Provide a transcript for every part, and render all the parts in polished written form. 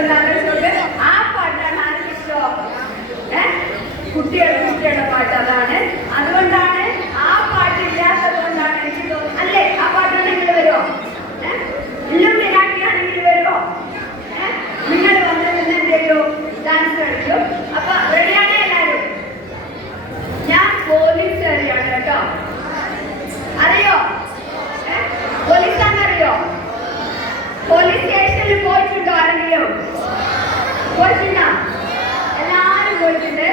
ഒന്ന് ആലോചിച്ചോണ്ട് ആ പാട്ടാണ് ആർക്ക് ഇഷ്ടം? കുട്ടികളുടെ പാട്ട് അതാണ്. അതുകൊണ്ടാണ് ആ പാട്ടില്ലാത്തത് കൊണ്ടാണ് എനിക്ക് തോന്നുന്നത് അല്ലേ? ആ പാട്ടുണ്ടെങ്കിൽ വരുമോ? എല്ലാം വിരാട്ടിയാണെങ്കിൽ വരുമോ? നിങ്ങൾ വന്ന് എന്തെയ്യോ ഡാൻസ് കളിക്കും. അപ്പൊ റെഡിയാണ് എല്ലാവരും? ഞാൻ പോലീസുകാരിയാണ് കേട്ടോ. അറിയോ? പോലീസാണെന്നറിയോ? പോലീസ് സ്റ്റേഷനിൽ പോയിട്ടുണ്ടോ ആരെങ്കിലും? പോയിട്ടുണ്ടോ? എല്ലാരും പോയിട്ടുണ്ട്.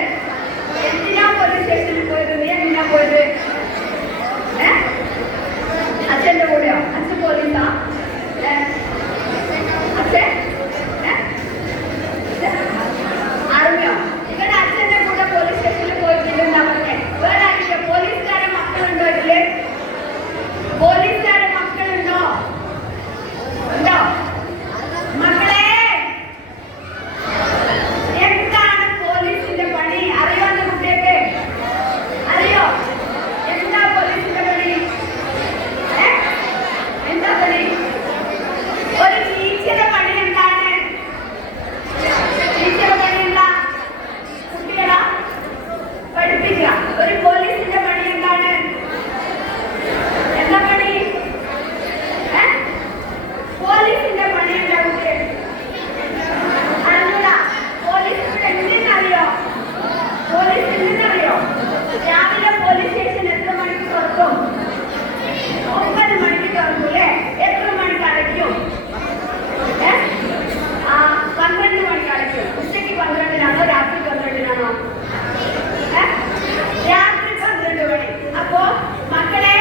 എന്തിനാ പോലീസ് സ്റ്റേഷനിൽ പോയത്? നീ എന്തിനാ പോയത്? അച്ഛൻ്റെ കൂടെയോ? അച്ഛൻ പോലീസാ? അച്ഛൻ അറിഞ്ഞോ? ഇവരുടെ അച്ഛൻ്റെ കൂടെ പോലീസ് സ്റ്റേഷനിൽ പോയിട്ടില്ലെന്നാ പറഞ്ഞേ. വേറെ ആരെങ്കിലും പോലീസുകാരെ മക്കളുണ്ടോ ഇതില്? പോലീസുകാരെ മക്കളുണ്ടോ? ഉണ്ടോ? മക്കളെ എന്താണ് പോലീസിന്റെ പണി അറിയോ? എന്റെ കുട്ടിയൊക്കെ അറിയോ? എന്താ പോലീസിന്റെ പണി? എന്താ പണി? ഒരു ടീച്ചറുടെ പണി എന്താണ്? ടീച്ചറുടെ പണി എന്താ? കുട്ടികളെ പഠിപ്പിക്കുക. ഒരു പോലീസിന്റെ പണി എന്താണ്? എന്താ പണി? പോലീസിന്റെ പണി എന്താ കുട്ടി? അറിഞ്ഞൂടാ. പോലീസിനോട് എന്തിനറിയോ? പോലീസ് എന്തിനറിയോ? രാവിലെ പോലീസ് സ്റ്റേഷൻ എത്ര മണിക്ക് തുറക്കും? 9 മണിക്ക് തുറക്കും അല്ലേ? എത്ര മണിക്ക് അടയ്ക്കും? 12 മണിക്ക് അടയ്ക്കും. ഉച്ചയ്ക്ക് 12-നാണോ രാത്രി 12-നാണോ? രാത്രി 12 മണി. അപ്പോ മക്കളെ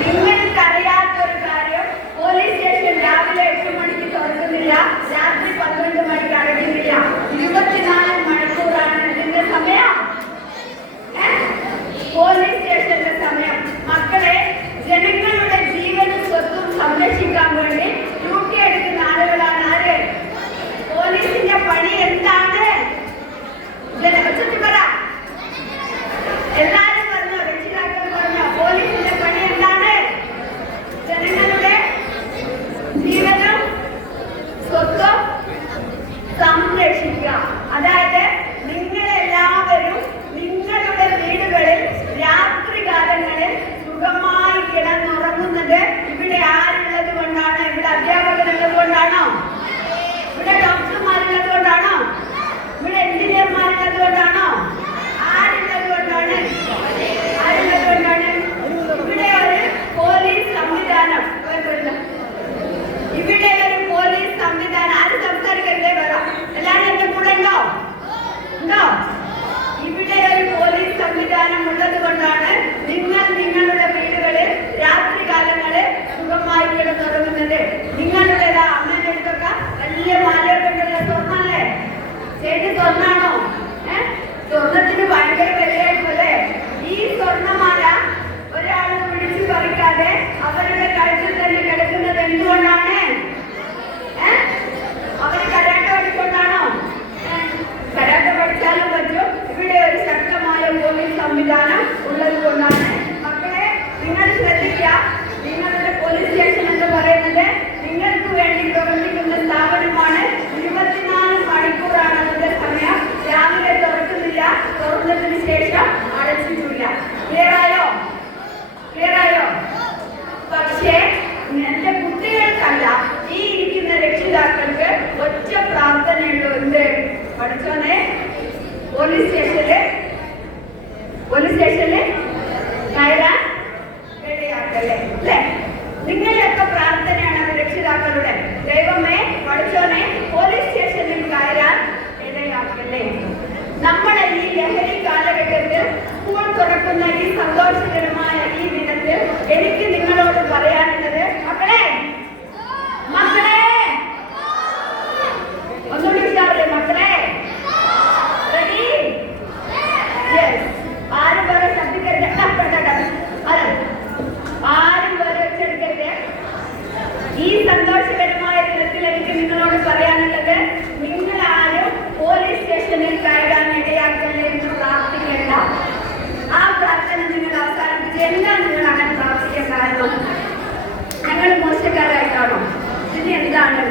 നിങ്ങൾക്കറിയാത്തൊരു കാര്യം, പോലീസ് സ്റ്റേഷൻ രാവിലെ 8 മണിക്ക് തുറക്കുന്നില്ല, രാത്രി 12 മണിക്ക് അടയ്ക്കുന്നില്ല. 24 മണിക്കൂറാണ് ഇതിന്റെ സമയം. പോലീസ് സ്റ്റേഷന്റെ സമയം. മക്കളെ ജനങ്ങളുടെ ജീവനും സ്വത്തും സംരക്ഷിക്കാൻ വേണ്ടി ഡ്യൂട്ടി എടുക്കുന്ന ആളുകളാണ് ആര്? പോലീസിന്റെ പണി എന്താണ്? പറ. എല്ലാരും പറഞ്ഞോ? രക്ഷിതാക്കൾ പറഞ്ഞോ? പോലീസിന്റെ പണി എന്താണ്? ജനങ്ങളുടെ ജീവനും സ്വത്തും സംരക്ഷിക്കുക. അതായത് നിങ്ങളെല്ലാവരും നിങ്ങളുടെ വീടുകളിൽ രാത്രി കാലങ്ങളിൽ സുഖമായി കിടന്നുറങ്ങുന്നത് ഇവിടെ ആരുള്ളത് കൊണ്ടാണ്? ഇവിടെ അധ്യാപകരുള്ളത് കൊണ്ടാണോ? ഇവിടെ ഡോക്ടർമാരുള്ളത് കൊണ്ടാണോ? ഇവിടെ എഞ്ചിനീയർമാരുള്ളത് കൊണ്ടാണോ? ആരുള്ളത് കൊണ്ടാണ്? ആരുള്ളത് കൊണ്ടാണ്? ഇവിടെ ഒരു പോലീസ് സംവിധാനം. ഇവിടെ ഒരു പോലീസ് സംവിധാനം. ആരും സംസാരിക്കരുതേ, വരാം. എല്ലാവരും എന്റെ കൂടെ ഉണ്ടോ? ഉണ്ടോ? ഇവിടെ ഒരു പോലീസ് സംവിധാനം ഉള്ളത് കൊണ്ടാണ് നിങ്ങൾ നിങ്ങളുടെ വീടുകളിൽ രാത്രി കാലങ്ങളിൽ സുഖമായി കിടന്നുറങ്ങുന്നത്. നിങ്ങളുടെ അമ്മേന്റെ അടുത്തൊക്കെ വലിയ മാലയൊക്കെ സ്വർണ്ണല്ലേ? ചേച്ചി സ്വർണ്ണാണോ? സ്വർണത്തിന് ഭയങ്കര വിലയായിരുന്നു അല്ലേ? ഈ സ്വർണ്ണമാല ഒരാൾ പിടിച്ചു പറിക്കാതെ അവരുടെ കഴുത്തിൽ തന്നെ കിടക്കുന്നത് എന്തുകൊണ്ടാണ്? അവര് കരാട്ട പഠിക്കൊണ്ടാണോ? കരാട്ട പഠിച്ചാലും പറ്റും. ഇവിടെ ഒരു ശക്തമായ പോലീസ് സംവിധാനം ഉള്ളത് കൊണ്ടാണ്. മക്കളെ നിങ്ങൾ ശ്രദ്ധിക്കുക. നിങ്ങളുടെ പോലീസ് സ്റ്റേഷൻ എന്ന് പറയുന്നത് നിങ്ങൾക്ക് വേണ്ടി പ്രവർത്തിക്കുന്ന സ്ഥാപനമാണ്. 24 മണിക്കൂറാണ് അതിന്റെ സമയം. രാവിലെ തുറക്കുന്നില്ല, തുറന്നതിന് ശേഷം അടച്ചിട്ടില്ല. ക്ലിയറായോ? ക്ലിയറായോ? പക്ഷേ എന്റെ കുട്ടികൾക്കല്ല, ഈ ഇരിക്കുന്ന രക്ഷിതാക്കൾക്ക് ഒറ്റ പ്രാർത്ഥനയുണ്ട്. എന്ത്? പഠിച്ചോനെ പോലീസ് സ്റ്റേഷനില് കയറാൻ ഇടയാക്കല്ലേ അല്ലേ? നിങ്ങളൊക്കെ പ്രാർത്ഥനയാണ് രക്ഷിതാക്കളുടെ. ദൈവമേ പഠിച്ചോനെ പോലീസ് സ്റ്റേഷനിൽ കയറാൻ ഇടയാക്കല്ലേ. നമ്മുടെ ഈ ലഹരി കാലഘട്ടത്തിൽ സ്കൂൾ തുറക്കുന്ന ഈ സന്തോഷകരമായ ഈ ദിനത്തിൽ എനിക്ക് നിങ്ങളോട് പറയാനുള്ളത്, മക്കളെ മക്കളെ ഒന്നും വിളിച്ചാവില്ലേ? മക്കളെ റെഡി? ആരും വേറെ ശ്രദ്ധിക്കരുത്. ആരും വേറെ വെച്ചെടുക്കരുത്. ഈ സന്തോഷകരമായ ദിനത്തിൽ എനിക്ക് നിങ്ങളോട് പറയാനുള്ളത്, നിങ്ങളാരും പോലീസ് സ്റ്റേഷനിൽ കയറാൻ ഇടയാക്കല്ലേ എന്ന് പ്രാർത്ഥിക്കേണ്ട. ആ പ്രാർത്ഥന നിങ്ങൾ അവസാനിപ്പിച്ച് എന്താ നിങ്ങൾ അങ്ങനെ പ്രാർത്ഥിക്കാൻ കാരണം? ഞങ്ങൾ മോശക്കാരായിട്ടാണോ? പിന്നെ എന്താണ്?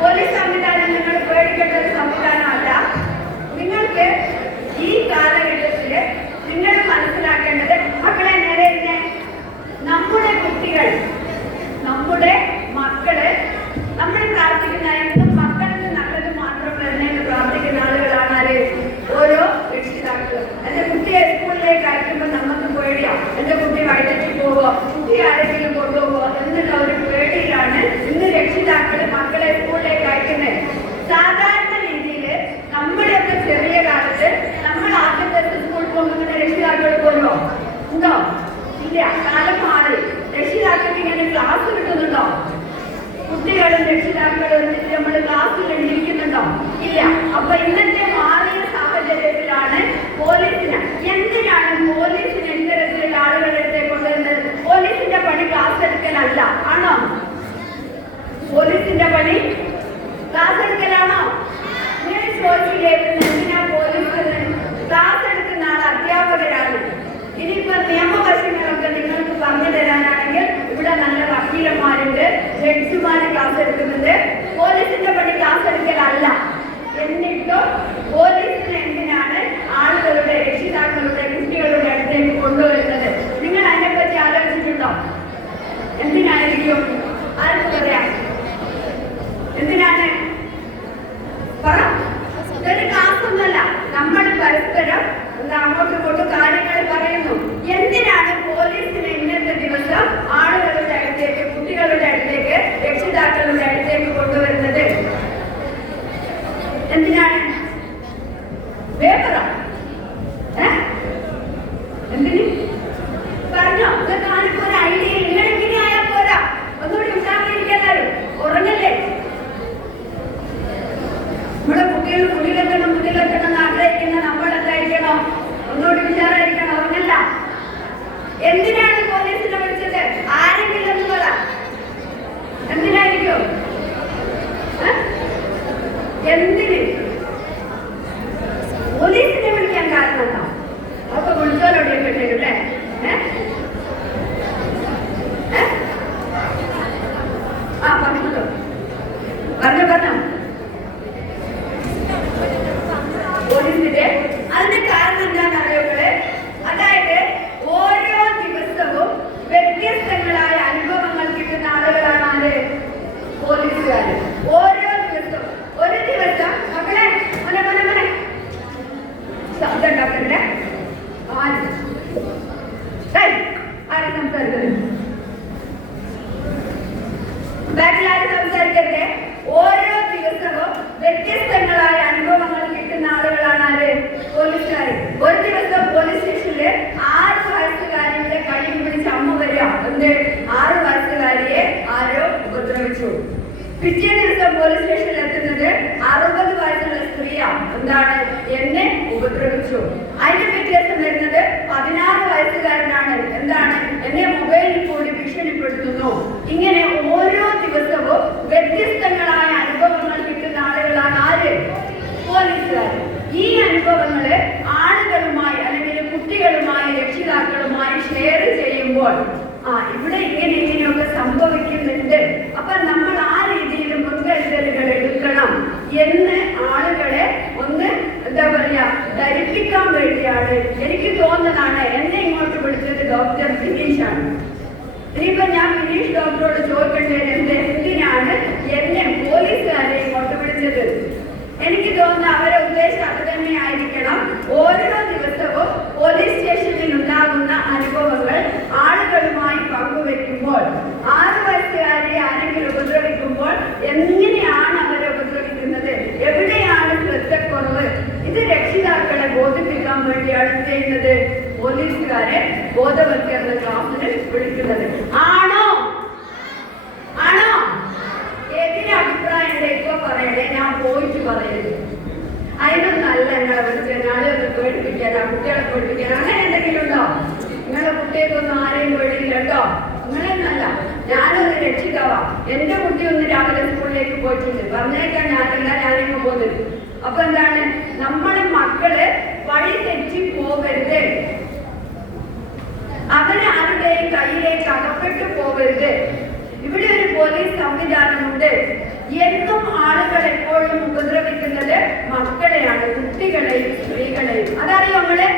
പോലീസ് സംവിധാനം നിങ്ങൾ പേടിക്കേണ്ട ഒരു സംവിധാനമല്ല. നിങ്ങൾക്ക് ഈ കാലഘട്ടത്തിൽ നിങ്ങൾ മനസ്സിലാക്കേണ്ടത്, മക്കളെ നേരെ നമ്മുടെ കുട്ടികൾ, നമ്മുടെ മക്കള്, നമ്മൾ പ്രാർത്ഥിക്കുന്ന എന്നും മക്കൾക്ക് നല്ലത് മാത്രം വരുന്നതെന്ന് പ്രാർത്ഥിക്കുന്ന ആളുകളാണ് ആര്? ഓരോ രക്ഷിതാക്കളും. എന്റെ കുട്ടിയെ സ്കൂളിലേക്ക് അയക്കുമ്പോൾ നമുക്ക് പേടിയാ, എന്റെ കുട്ടി വഴിതെറ്റി പോവോ, കുട്ടി ആരെങ്കിലും കൊണ്ടുപോകോ എന്നുള്ള ഒരു പേടിയിലാണ് ഇന്ന് രക്ഷിതാക്കൾ മക്കളെ സ്കൂളിലേക്ക് അയക്കുന്നത്. സാധാരണ രീതിയിൽ നമ്മുടെയൊക്കെ ചെറിയ കാലത്ത് നമ്മൾ ആദ്യത്തെ സ്കൂളിൽ പോകുന്ന രക്ഷിതാക്കൾ പോലോ ഉണ്ടോ? ഇല്ല, കാലം മാറി. രക്ഷിതാക്കൾക്ക് ഇങ്ങനെ ക്ലാസ് കിട്ടുന്നുണ്ടോ? കുട്ടികളും രക്ഷിതാക്കളും നമ്മൾ ക്ലാസ്സിൽ ഇരിക്കുന്നുണ്ടോ? ഇല്ല. അപ്പൊ ഇന്നത്തെ മാറിയ സാഹചര്യത്തിലാണ് പോലീസിന്, എന്തിനാണ് പോലീസിന് ഇത്തരത്തിലുള്ള ആളുകളെ കൊണ്ടുവരുന്നത്? പോലീസിന്റെ പണി ക്ലാസ് എടുക്കലല്ല, ആണോ? പോലീസിന്റെ പണി ക്ലാസ് എടുക്കലാണോ? നിങ്ങൾ ചോദിച്ചില്ലേ എന്തിനാ പോലീസിന് ക്ലാസ് എടുക്കുന്ന ആൾ? അധ്യാപകരാണ്. ഇനിയിപ്പോ നിയമവശങ്ങളൊക്കെ നിങ്ങൾക്ക് പറഞ്ഞു തരാനാണെങ്കിൽ ഇവിടെ നല്ല വക്കീലന്മാരുണ്ട്, ജഡ്ജിമാര് ക്ലാസ് എടുക്കുന്നുണ്ട്. പോലീസിന്റെ പണി ക്ലാസ് എടുക്കലല്ല. എന്നിട്ടും പോലീസിന് എന്തിനാണ് ആളുകളുടെ, രക്ഷിതാക്കളുടെ, കുട്ടികളുടെ അടുത്തേക്ക് കൊണ്ടുവരുന്നത്? നിങ്ങൾ അതിനെപ്പറ്റി ആലോചിച്ചിട്ടുണ്ടോ? എന്തിനായിരിക്കും? ആർക്ക് പറയാം? എന്തിനാണ്? പറ. ഇതൊരു ക്ലാസ് ഒന്നല്ല. നമ്മൾ പരസ്പരം അങ്ങോട്ടും ഇങ്ങോട്ടും കാര്യങ്ങൾ പറയുന്നു. എന്തിനാണ് പോലീസിന് ഇന്നത്തെ ദിവസം ആളുകളുടെ അടുത്തേക്ക്, കുട്ടികളുടെ അടുത്തേക്ക്, രക്ഷിതാക്കളുടെ അടുത്തേക്ക് കൊണ്ടുവരുന്നത്? എന്തിനാണ്? പേപ്പറോ? എന്തിന് പറഞ്ഞോ? ഇതൊക്കെ ആർക്കും ഒരു ഐഡിയ. നിങ്ങൾ ഇങ്ങനെ ആയാൽ പോരാ, ഒന്നുകൂടി ഉഷാറിയിരിക്കാനും ഉറങ്ങല്ലേ? നമ്മുടെ കുട്ടികൾ മുന്നിലെത്തണം, മുന്നിലെത്തണം എന്ന് ആഗ്രഹിക്കുന്ന നമ്മൾ എന്തായിരിക്കണം? ഒന്നുകൂടി ഉഷാറായിരിക്കണം, ഉറങ്ങല്ല. എന്തിനാണ് പോലീസിനെ വിളിച്ചത്? ആരെങ്കിലും എന്ന് പറ. എന്തിനായിരിക്കും? എന്തിന് പോലീസിനെ വിളിക്കാൻ കാരണം എന്താ? അപ്പൊ വിളിച്ചോലോടെയൊക്കെ തരൂല്ലേ? ആ പറഞ്ഞോ, പറഞ്ഞോ. പോലീസിന്റെ അതിന്റെ കാരണം എന്താണെന്നറിയുന്നത്? അതായത് ഓരോ ദിവസവും വ്യത്യസ്തങ്ങളായ അനുഭവങ്ങൾ കിട്ടുന്ന ആളുകളാണ് ആര്? പോലീസുകാര്. ഓരോ ദിവസവും ഒരു ദിവസം മക്കളെ മനെ ശബ്ദം ഉണ്ടാക്കണ്ടേ? ആര് സംസാരിക്കുന്നത്? ബാക്കിലാര് സംസാരിക്കരുതേ. ഓരോ ദിവസവും വ്യത്യസ്തങ്ങളായ അനുഭവങ്ങൾ കിട്ടുന്ന ആളുകളാണ് ആര്? പോലീസുകാർ. ഒരു ദിവസം പോലീസ് സ്റ്റേഷനില് 6 വയസ്സുകാരിയുടെ കൈയും പിടിച്ച് അമ്മ വരിക. എന്ത്? 6 വയസ്സുകാരിയെ ആരോ ഉപദ്രവിച്ചു. പിറ്റേ ദിവസം പോലീസ് സ്റ്റേഷനിൽ എത്തുന്നത് 60 വയസ്സുള്ള സ്ത്രീയാ. എന്താണ്? എന്നെ ഉപദ്രവിച്ചു. അതിന്റെ വ്യത്യാസം വരുന്നത് 16 വയസ്സുകാരനാണ്. എന്താണ്? എന്നെ മൊബൈലിൽ കൂടി ഭീഷണിപ്പെടുത്തുന്നു. ഇങ്ങനെ ഓരോ ദിവസവും വ്യത്യസ്തങ്ങളായ അനുഭവങ്ങൾ കിട്ടുന്ന ആളുകളാണ് ആര്? പോലീസുകാർ. ഈ അനുഭവങ്ങള് ആളുകളുമായി അല്ലെങ്കിൽ കുട്ടികളുമായി, രക്ഷിതാക്കളുമായി ഷെയർ ചെയ്യുമ്പോൾ ഇവിടെ ഇങ്ങനെയൊക്കെ സംഭവിക്കുന്നുണ്ട്, അപ്പൊ നമ്മൾ ആ രീതിയിൽ മുൻകരുതലുകൾ എടുക്കണം എന്ന് ആളുകളെ ഒന്ന് എന്താ പറയാ ധരിപ്പിക്കാൻ വേണ്ടിയാണ്. എനിക്ക് തോന്നുന്നതാണ് എന്നെ ഇങ്ങോട്ട് വിളിച്ചത് ഡോക്ടർ ദിനേശാണ്. ഇനിയിപ്പോ ഞാൻ ദിനേശ് ഡോക്ടറോട് ചോദിക്കേണ്ടത് എന്തിനാണ് എന്നെ പോലീസുകാരെ ഇങ്ങോട്ട് വിളിച്ചത്? എനിക്ക് തോന്നുന്നു അവരെ ഉദ്ദേശം അത് തന്നെ ആയിരിക്കണം. ഓരോ ദിവസവും പോലീസ് സ്റ്റേഷനിൽ ഉണ്ടാകുന്ന അനുഭവങ്ങൾ ആളുകളുമായി പങ്കുവെക്കുമ്പോൾ, 6 വയസ്സുകാരെ ആരെങ്കിലും ഉപദ്രവിക്കുമ്പോൾ എങ്ങനെയാണ് അവരെ ഉപദ്രവിക്കുന്നത്, എവിടെയാണ് ശ്രദ്ധക്കുറവ്, ഇത് രക്ഷിതാക്കളെ ബോധിപ്പിക്കാൻ വേണ്ടിയാണ് ചെയ്യുന്നത്. പോലീസുകാരെ ബോധവൽക്കരണ ക്ലാസ്സിന് വിളിക്കുന്നത്. ആണോ? ആണോ? ഏതിന്റെ അഭിപ്രായം ഇപ്പൊ പറയണേ, ഞാൻ പോയിട്ട് പറയുന്നത്. അതിനൊന്നല്ല ഞങ്ങളെ വിളിച്ചത്. ആളുകളെ പേടിപ്പിക്കാനാ, കുട്ടികളെ പേടിപ്പിക്കാൻ, അങ്ങനെ എന്തെങ്കിലും ഉണ്ടോ? നിങ്ങളുടെ കുട്ടികൾക്കൊന്നും ആരെയും പേടിയില്ല കേട്ടോ. അങ്ങനെയൊന്നല്ല. ഞാനൊന്ന് രക്ഷിതാവാ. എന്റെ കുട്ടി ഒന്ന് രാവിലെ സ്കൂളിലേക്ക് പോയിട്ടുണ്ട്. പറഞ്ഞേക്കാൻ ഞാനല്ല, ഞാനിങ്ങ് പോകുന്നത്. അപ്പൊ എന്താണ്? നമ്മുടെ മക്കള് വഴി തെറ്റി പോകരുത്, അവരാരുടെയും കയ്യിലേക്ക് അകപ്പെട്ടു പോകരുത്. ഇവിടെ ഒരു പോലീസ് സംവിധാനമുണ്ട്. എന്നും ഏറ്റവും ആളുകൾ എപ്പോഴും ഉപദ്രവിക്കുന്നത് മക്കളെയാണ്, കുട്ടികളെയും സ്ത്രീകളെയും. അതറിയോ നമ്മള്?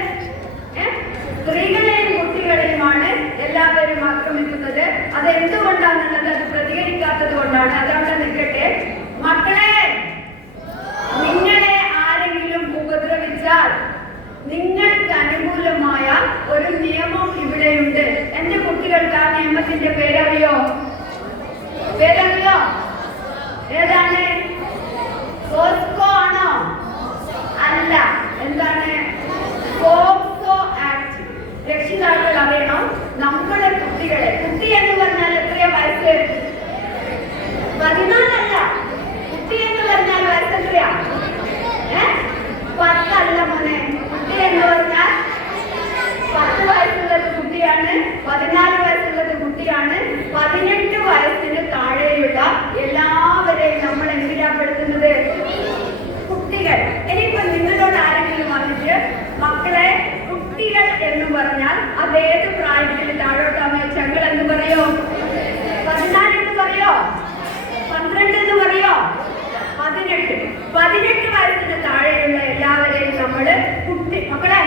സ്ത്രീകളെയും കുട്ടികളെയുമാണ് എല്ലാവരും ആക്രമിക്കുന്നത്. അത് എന്തുകൊണ്ടാണെന്നുള്ളത് അത് പ്രതികരിക്കാത്തത് കൊണ്ടാണ്. അതവിടെ നിൽക്കട്ടെ. മക്കളെ, നിങ്ങളെ ആരെങ്കിലും ഉപദ്രവിച്ചാൽ നിങ്ങൾക്ക് അനുകൂലമായ ഒരു നിയമം ഇവിടെയുണ്ട്. എന്റെ കുട്ടികൾക്ക് ആ നിയമത്തിന്റെ പേരറിയോ? ഏതാണ്? പോസ്കോ ആണോ? അല്ല. എന്താണ്? POCSO act. രക്ഷിതാക്കൾ അറിയണം, നമ്മുടെ കുട്ടികളെ, കുട്ടി എന്ന് പറഞ്ഞാൽ എത്രയാ വയസ്സ്? 14 അല്ല. കുട്ടി എന്ന് പറഞ്ഞാൽ വയസ്സ് എത്രയാ? 10 അല്ല മോനെ. കുട്ടി എന്ന് പറഞ്ഞാൽ 10 വയസ്സുള്ളത് കുട്ടിയാണ്, 14 വയസ്സുള്ളത് കുട്ടിയാണ്. 18 വയസ്സിന് താഴെയുള്ള എല്ലാവരെയും നമ്മൾ എന്തിനാപ്പെടുത്തുന്നത്? കുട്ടികൾ. ഇനിയിപ്പോ നിങ്ങളോട് ആരെങ്കിലും വന്നിട്ട് മക്കളെ കുട്ടികൾ എന്ന് പറഞ്ഞാൽ അതേത് പ്രായത്തിൽ താഴോട്ടാന്ന് വെച്ചാൽ ഞങ്ങൾ എന്ത് പറയോ? 14 എന്ന് പറയോ? 12 എന്ന് പറയോ? 18 വയസ്സിന് താഴെയുള്ള എല്ലാവരെയും നമ്മള് കുട്ടി. മക്കളെ,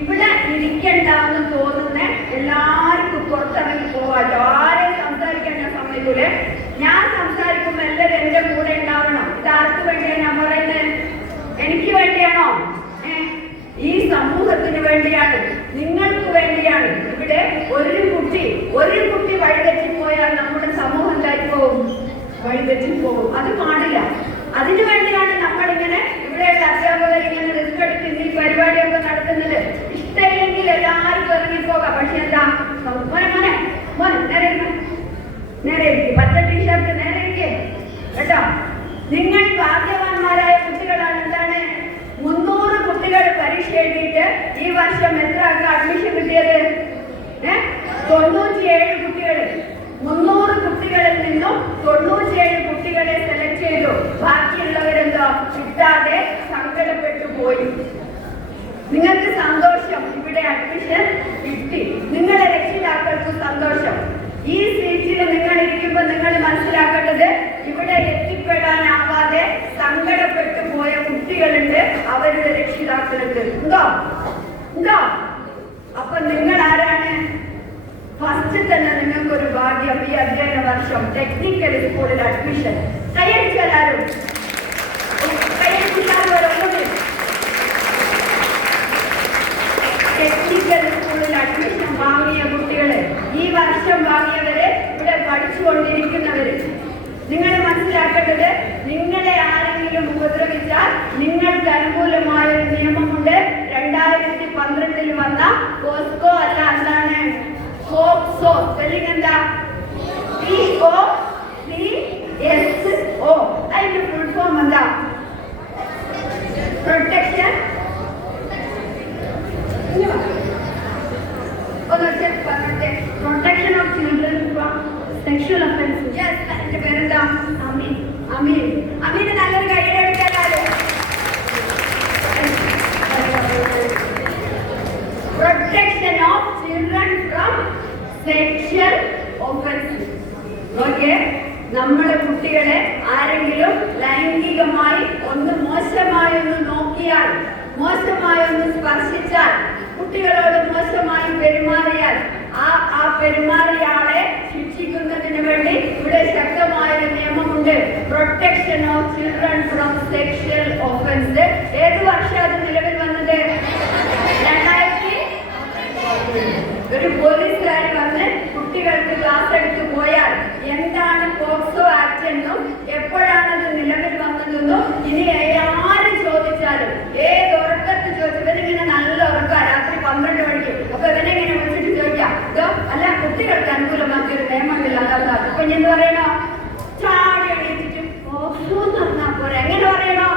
ഇവിടെ ഇരിക്കണ്ടെന്ന് തോന്നുന്ന എല്ലാവർക്കും പുറത്തിറങ്ങി പോവാട്ടോ. ആരെയും സംസാരിക്കാൻ ഞാൻ സമ്മതിക്കൂലേ. ഞാൻ സംസാരിക്കുമ്പോൾ എല്ലാവരും എന്റെ കൂടെ ഉണ്ടാവണം. ഇത് ആർക്ക് വേണ്ടിയാണ് ഞാൻ പറയുന്നത്? എനിക്ക് വേണ്ടിയാണോ? ഈ സമൂഹത്തിന് വേണ്ടിയാണ്, നിങ്ങൾക്ക് വേണ്ടിയാണ്. ഇവിടെ ഒരു കുട്ടി വഴിതെറ്റിപ്പോയാൽ നമ്മുടെ സമൂഹം എന്തായിപ്പോവും? വഴിതെറ്റിപ്പോവും. അത് പാടില്ല. അതിനു വേണ്ടിയാണ് നമ്മളിങ്ങനെ ഇവിടെയുള്ള അധ്യാപകർ ഇങ്ങനെ റിസ്ക് എടുത്ത് ഈ പരിപാടിയൊക്കെ നടത്തുന്നത്. ഇഷ്ടമില്ലെങ്കിൽ എല്ലാവർക്കും ഇറങ്ങിപ്പോകാം. പക്ഷെ എന്താ? നേരെ ഇരിക്കും. പച്ച ടീഷർട്ട് നേരെ ഇരിക്കേ കേട്ടോ. നിങ്ങൾ ഭാഗ്യവാന്മാരായ കുട്ടികളാണ്. എന്താണ്? 300 കുട്ടികൾ പരീക്ഷ എഴുതിയിട്ട് ഈ വർഷം എത്ര അഡ്മിഷൻ കിട്ടിയത്? 97 കുട്ടികൾ. 300 കുട്ടികളിൽ നിന്നും 97 കുട്ടികളെ സെലക്ട് ചെയ്തു. ബാക്കിയുള്ളവരെന്തോ കിട്ടാതെ സങ്കടപ്പെട്ടു പോയി. നിങ്ങൾക്ക് സന്തോഷം, ഇവിടെ അഡ്മിഷൻ കിട്ടി. നിങ്ങളെ രക്ഷിതാക്കൾക്ക് സന്തോഷം. ഈ സീറ്റിൽ നിങ്ങൾ ഇരിക്കുമ്പോൾ നിങ്ങൾ മനസ്സിലാക്കേണ്ടത് ഇവിടെ എത്തിപ്പെടാനാവാതെ സങ്കടപ്പെട്ടു പോയ കുട്ടികളുണ്ട്, അവരുടെ രക്ഷിതാക്കൾക്ക്. ഉണ്ടോ? അപ്പൊ നിങ്ങൾ ആരാണ്? ഫസ്റ്റ് തന്നെ നിങ്ങൾക്കൊരു ഭാഗ്യം. ഈ അധ്യയന വർഷം ടെക്നിക്കൽ സ്കൂളിൽ അഡ്മിഷൻ. കൈയടിച്ചാലും ടെക്നിക്കൽ സ്കൂളിൽ അഡ്മിഷൻ വാങ്ങിയ കുട്ടികള്, ഈ വർഷം വാങ്ങിയവര്, ഇവിടെ പഠിച്ചുകൊണ്ടിരിക്കുന്നവര്, നിങ്ങൾ മനസ്സിലാക്കേണ്ടത് നിങ്ങളെ ആരെങ്കിലും ഉപദ്രവിച്ചാൽ നിങ്ങൾക്ക് അനുകൂലമായ ഒരു നിയമമുണ്ട്. 2012 വന്ന പോസ്കോ അല്ല, എന്താണ്? പോക്സോ. സ്പെല്ലിംഗ് എന്താ? POCSO. അതിന്റെ ഫുൾ ഫോം എന്താ? Protection protection of children from sexual offences. Yes, അതിന്റെ പേരെന്താ? അമീന് നല്ലൊരു കൈയ്യടി എടുക്കാനാലോ. Protection of children from sexual offences. Okay, നമ്മുടെ കുട്ടികളെ ആരെങ്കിലും ലൈംഗികമായി മോശമായി ഒന്ന് നോക്കിയാൽ, മോശമായി ഒന്ന് സ്പർശിച്ചാൽ, കുട്ടികളോട് മോശമായി പെരുമാറിയാൽ ആ പെരുമാറിയ ആളെ ശിക്ഷിക്കുന്നതിന് വേണ്ടി ഇവിടെ ശക്തമായ ഒരു നിയമമുണ്ട്. Protection of children from sexual offence. ഏത് വർഷം അത് നിലവിൽ വന്നത്? 2000. ഒരു പോലീസുകാരി വന്ന് കുട്ടികൾക്ക് ക്ലാസ് എടുത്തു പോയാൽ എന്താണ് പോക്സോ ആക്ട് എന്നും എപ്പോഴാണത് നിലവിൽ വന്നതെന്നും ഇനി ആര് ചോദിച്ചാലും, ഏത് ഉറക്കത്ത് ചോദിച്ചു, ഇവരിങ്ങനെ നല്ല ഉറക്കം, രാത്രി 12 മണിക്ക്. അപ്പൊ ഇവനെങ്ങനെ വിളിച്ചിട്ട് ചോദിക്കാം, അല്ല കുട്ടികൾക്ക് അനുകൂലമാക്കിയ ഒരു നിയമമില്ല, അതാ. അപ്പൊ ഞാൻ എന്ത് പറയണോ? ചാടി എണീറ്റിട്ട് പോക്സോ എന്ന് പറഞ്ഞാൽ പോരെ. എങ്ങനെ പറയണോ?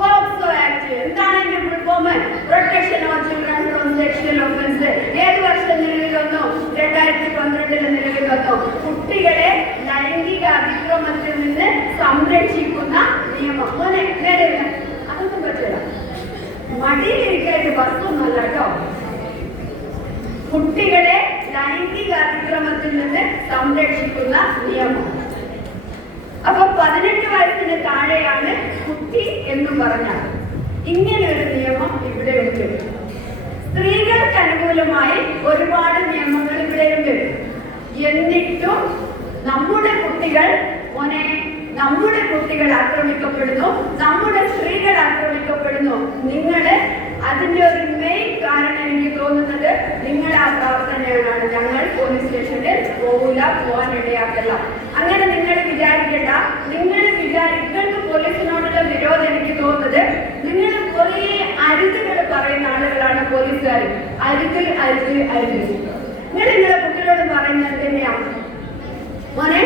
POCSO act. എന്താണ് എന്റെ full form? Protection of children from sexual offence. ഏത് വർഷം നിലവിൽ വന്നു? 2012 നിലവിൽ വന്നു. കുട്ടികളെ ലൈംഗിക അതിക്രമത്തിൽ നിന്ന് സംരക്ഷിക്കുന്ന നിയമം. മോനെ നേരെ അതൊന്നും പറ്റില്ല. മടിയിലിരിക്കായിട്ട് ബസ്സൊന്നുമല്ല കേട്ടോ. കുട്ടികളെ ലൈംഗിക അതിക്രമത്തിൽ നിന്ന് സംരക്ഷിക്കുന്ന നിയമം. അപ്പൊ 18 വയസ്സിന് താഴെയാണ് കുട്ടി എന്ന് പറഞ്ഞാൽ ഇങ്ങനെ ഒരു നിയമം ഇവിടെ ഉണ്ട്. സ്ത്രീകൾക്ക് അനുകൂലമായി ഒരുപാട് നിയമങ്ങൾ ഇവിടെ ഉണ്ട്. എന്നിട്ടും നമ്മുടെ കുട്ടികൾ നമ്മുടെ കുട്ടികൾ ആക്രമിക്കപ്പെടുന്നു, നമ്മുടെ സ്ത്രീകൾ ആക്രമിക്കപ്പെടുന്നു. നിങ്ങള് അതിന്റെ ഒരു മെയിൻ കാരണം എനിക്ക് തോന്നുന്നത് നിങ്ങൾ ആ പ്രാർത്ഥനയാണ്. ഞങ്ങൾ പോലീസ് സ്റ്റേഷനിൽ പോകാൻ ഇടയാക്കല്ല. അങ്ങനെ നിങ്ങൾ വിചാരിക്കേണ്ട. നിങ്ങൾക്ക് പോലീസിനോടുള്ള വിരോധം എനിക്ക് തോന്നുന്നത് നിങ്ങൾ കുറേ അരുതുകൾ പറയുന്ന ആളുകളാണ് പോലീസുകാർ. അരുത് അരുത് അരുത്. നിങ്ങൾ നിങ്ങളെ കുട്ടികളോട് പറയുന്നത് തന്നെയാണ്, മോനെ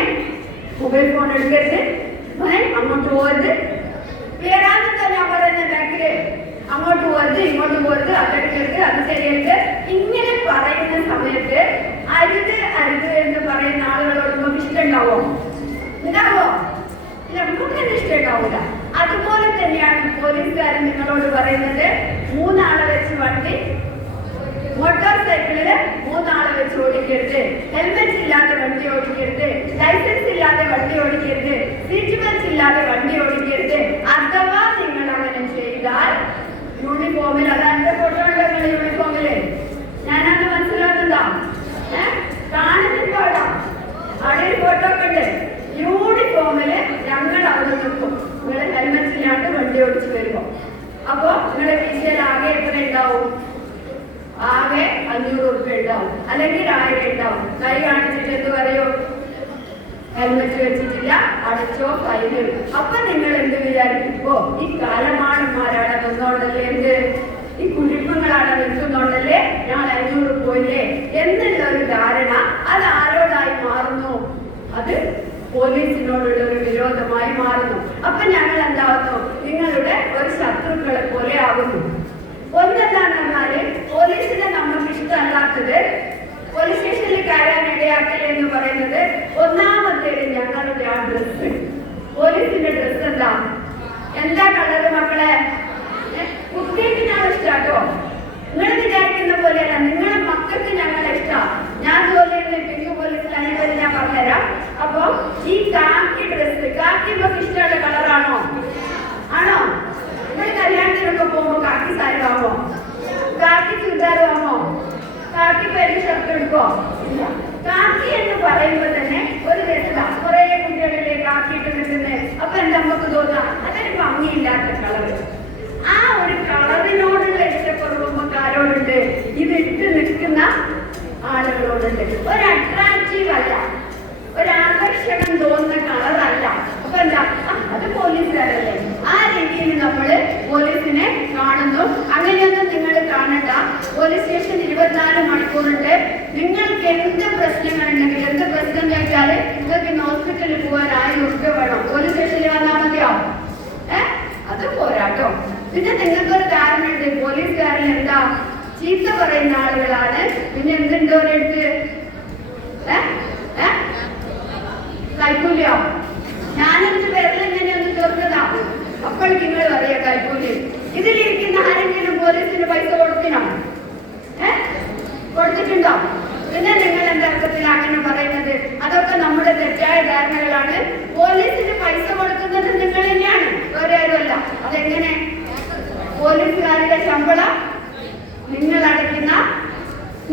മൊബൈൽ ഫോൺ എടുക്കരുത്, മോനെ അങ്ങോട്ട് പോകരുത്. വേറാണെന്താ ഞാൻ പറയുന്ന ബാക്കില് അങ്ങോട്ട് പോകരുത്, ഇങ്ങോട്ട് പോകരുത്, അതെടുക്കരുത്, അത് ശരിയരുത്. ഇങ്ങനെ പറയുന്ന സമയത്ത് അരുത് അരുത് എന്ന് പറയുന്ന ആളുകളോട് നമുക്ക് ഇഷ്ടമുണ്ടാവോ? ഉണ്ടാവോ? ഇല്ല, നമുക്ക് തന്നെ ഇഷ്ടമുണ്ടാവൂല. അതുപോലെ തന്നെയാണ് പോലീസുകാരൻ നിങ്ങളോട് പറയുന്നത്, 3 ആളെ വെച്ച് വണ്ടി, മോട്ടോർ സൈക്കിളില് 3 ആളെ വെച്ച് ഓടിക്കരുത്, ഹെൽമെറ്റ് ഇല്ലാതെ വണ്ടി ഓടിക്കരുത്, ലൈസൻസ് ഇല്ലാതെ വണ്ടി ഓടിക്കരുത്, സീറ്റ് ബെൽറ്റ് ഇല്ലാതെ വണ്ടി ഓടിക്കരുത്. അഥവാ നിങ്ങൾ അങ്ങനെ ചെയ്താൽ യൂണിഫോമിൽ, അത് എന്റെ ഫോട്ടോ ഉണ്ടോ നിങ്ങൾ യൂണിഫോമില്? ഞാനത് മനസ്സിലാക്കുന്നതാ, കാണുന്നില്ല അവിടെ ഒരു ഫോട്ടോ ഒക്കെ ഉണ്ട്. യൂണിഫോമില് ഞങ്ങൾ അവിടെ നിൽക്കും. നിങ്ങൾ ഹെൽമെറ്റ് ഇല്ലാണ്ട് വണ്ടി ഓടിച്ചു വരുമ്പോ അപ്പൊ നിങ്ങളുടെ വീശിയിൽ ആകെ എത്ര ഉണ്ടാവും? ആകെ 500 രൂപ ഉണ്ടാവും, അല്ലെങ്കിൽ 1000 ഉണ്ടാവും. കൈ കാണിച്ചിട്ട് എന്ത് പറയൂ? ഹെൽമെറ്റ് വെച്ചിട്ടില്ല, അടച്ചോ, ഫൈൻ. അപ്പൊ നിങ്ങൾ എന്ത് വിചാരിക്കുമ്പോ ഈ കാലമാണന്മാരാണ് നിന്നോണ്ടല്ലേ, എന്ത് ഈ കുഴിപ്പങ്ങളാണ് നിൽക്കുന്നോണ്ടല്ലേ ഞാൻ 500 പോയില്ലേ എന്നുള്ള ഒരു ധാരണ അത് ആരോടായി മാറുന്നു? അത് പോലീസിനോടുള്ള ഒരു വിരോധമായി മാറുന്നു. അപ്പൊ ഞങ്ങൾ എന്താവുന്നു? നിങ്ങളുടെ ഒരു ശത്രുക്കളെ പോലെ ആകുന്നു. ഒന്നെന്താണെന്ന് പറഞ്ഞാല് പോലീസിനെ നമുക്ക് ഇഷ്ടമല്ലാത്തത്, പോലീസ് സ്റ്റേഷനിൽ കയറാൻ ഇടയാക്കില്ല എന്ന് പറയുന്നത് ഒന്നാമത്തേത് ഞങ്ങളുടെ ആ ഡ്രസ്. പോലീസിന്റെ ഡ്രസ് എന്താ കളറ് മക്കളെ? കുട്ടിക്ക് ഞാൻ ഇഷ്ടാട്ടോ. നിങ്ങൾ വിചാരിക്കുന്ന പോലെയല്ല. നിങ്ങളുടെ മക്കൾക്ക് ഞങ്ങളെ ഇഷ്ടം. ഞാൻ ജോലി പിങ്ക് പോലീസിൽ അതിനെപ്പറ്റി ഞാൻ പറഞ്ഞുതരാം. അപ്പൊ ഈ കാക്കി ഡ്രസ്, കാക്കി നമുക്ക് ഇഷ്ടമുള്ള കളറാണോ? ആണോ? നിങ്ങൾ കല്യാണത്തിനൊക്കെ പോകുമ്പോ കാക്കി സാരി വാങ്ങോ? കാക്കി ചുരിദാർ വാങ്ങോ? കാക്കി പേര് ഷർട്ട് എടുക്കോ? ഇല്ല. കാക്കി എന്ന് പറയുമ്പോ തന്നെ ഒരു രസത. കുറെ കുട്ടികളിലെ കാക്കിയിട്ട് നിൽക്കുന്നത്. അപ്പൊ എന്താ നമുക്ക് തോന്നുക? അതൊരു ഭംഗിയില്ലാത്ത കളറ്. ആ ഒരു കളറിനോടുള്ള ഇഷ്ടക്കുറവ് നമുക്ക് ആരോടുണ്ട്? ഇത് ഇട്ട് നിൽക്കുന്ന ആളുകളോടുണ്ട്. ഒരു അട്രാക്റ്റീവ് അല്ല, ഒരു ആകർഷണം തോന്നുന്ന കളറല്ല. അപ്പൊ എന്താ? അത് പോലീസുകാരല്ലേ. ആ രീതിയിൽ നമ്മള് പോലീസിനെ കാണുന്നു. അങ്ങനെയൊന്നും നിങ്ങൾ കാണണ്ട. Police station 24 മണിക്കൂറുണ്ട്. നിങ്ങൾക്ക് എന്ത് പ്രശ്നങ്ങളുണ്ടെങ്കിൽ, എന്ത് പ്രശ്നം ചോദിച്ചാല് നിങ്ങൾക്ക് ഇന്ന് ഹോസ്പിറ്റലിൽ പോകാൻ 1000 രൂപ വേണം. പോലീസ് സ്റ്റേഷനിൽ വന്നാൽ മതിയോ? അത് പോരാട്ടോ. പിന്നെ നിങ്ങൾക്കൊരു ധാരണ ഉണ്ട്, പോലീസുകാരിൽ എന്താ ചീത്ത പറയുന്ന ആളുകളാണ്. പിന്നെ എന്തുണ്ടോ ഒരെടുത്ത് കൈക്കൂലിയോ? ഞാനെന്ത് പേരിലെങ്ങനെയൊന്ന് ചേർത്തതാ. അപ്പോൾ നിങ്ങൾ പറയാ കൈക്കൂലി. ഇതിലിരിക്കുന്ന ആരെങ്കിലും പോലീസിന് പൈസ കൊടുക്കണോ? കൊടുത്തിട്ടുണ്ടോ? പിന്നെ നിങ്ങൾ എന്താ അർത്ഥത്തിൽ അങ്ങനെ പറയുന്നത്? അതൊക്കെ നമ്മുടെ തെറ്റായ ധാരണകളാണ്. പോലീസിന് പൈസ കൊടുക്കുന്നത് നിങ്ങൾ തന്നെയാണ്, വേറെ ആരുമല്ല. അതെങ്ങനെ? പോലീസുകാരുടെ ശമ്പളം നിങ്ങൾ അടയ്ക്കുന്ന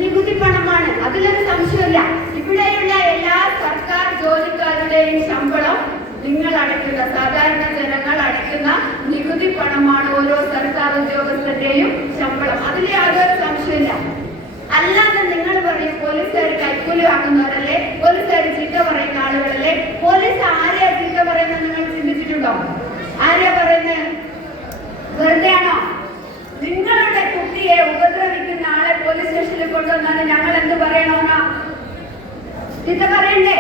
നികുതി പണമാണ്. അതിലൊരു സംശയമില്ല. ഇവിടെയുള്ള എല്ലാ സർക്കാർ ജോലിക്കാരുടെയും ശമ്പളം നിങ്ങൾ അടയ്ക്കുന്ന, സാധാരണ ജനങ്ങൾ അടയ്ക്കുന്ന നികുതി പണമാണ് ഓരോ സർക്കാർ ഉദ്യോഗസ്ഥന്റെയും ശമ്പളം. അതിൽ യാതൊരു സംശയമില്ല. അല്ലാതെ നിങ്ങൾ പറയും പോലീസുകാർ കൈക്കൂലി വാങ്ങുന്നവരല്ലേ, പോലീസുകാർ ചീത്ത പറയുന്ന ആളുകളല്ലേ. പോലീസ് ആരെയാ ചീത്ത പറയുന്നത് നിങ്ങൾ ചിന്തിച്ചിട്ടുണ്ടോ? ആരെയാ പറയുന്നത്? വെറുതെ ആണോ? നിങ്ങളുടെ കുട്ടിയെ ഉപദ്രവിക്കുന്ന ആളെ പോലീസ് സ്റ്റേഷനിൽ കൊണ്ടുവന്നാണ് ഞങ്ങൾ എന്ത് പറയണമെന്നാ ചീത്ത പറയണ്ടേ?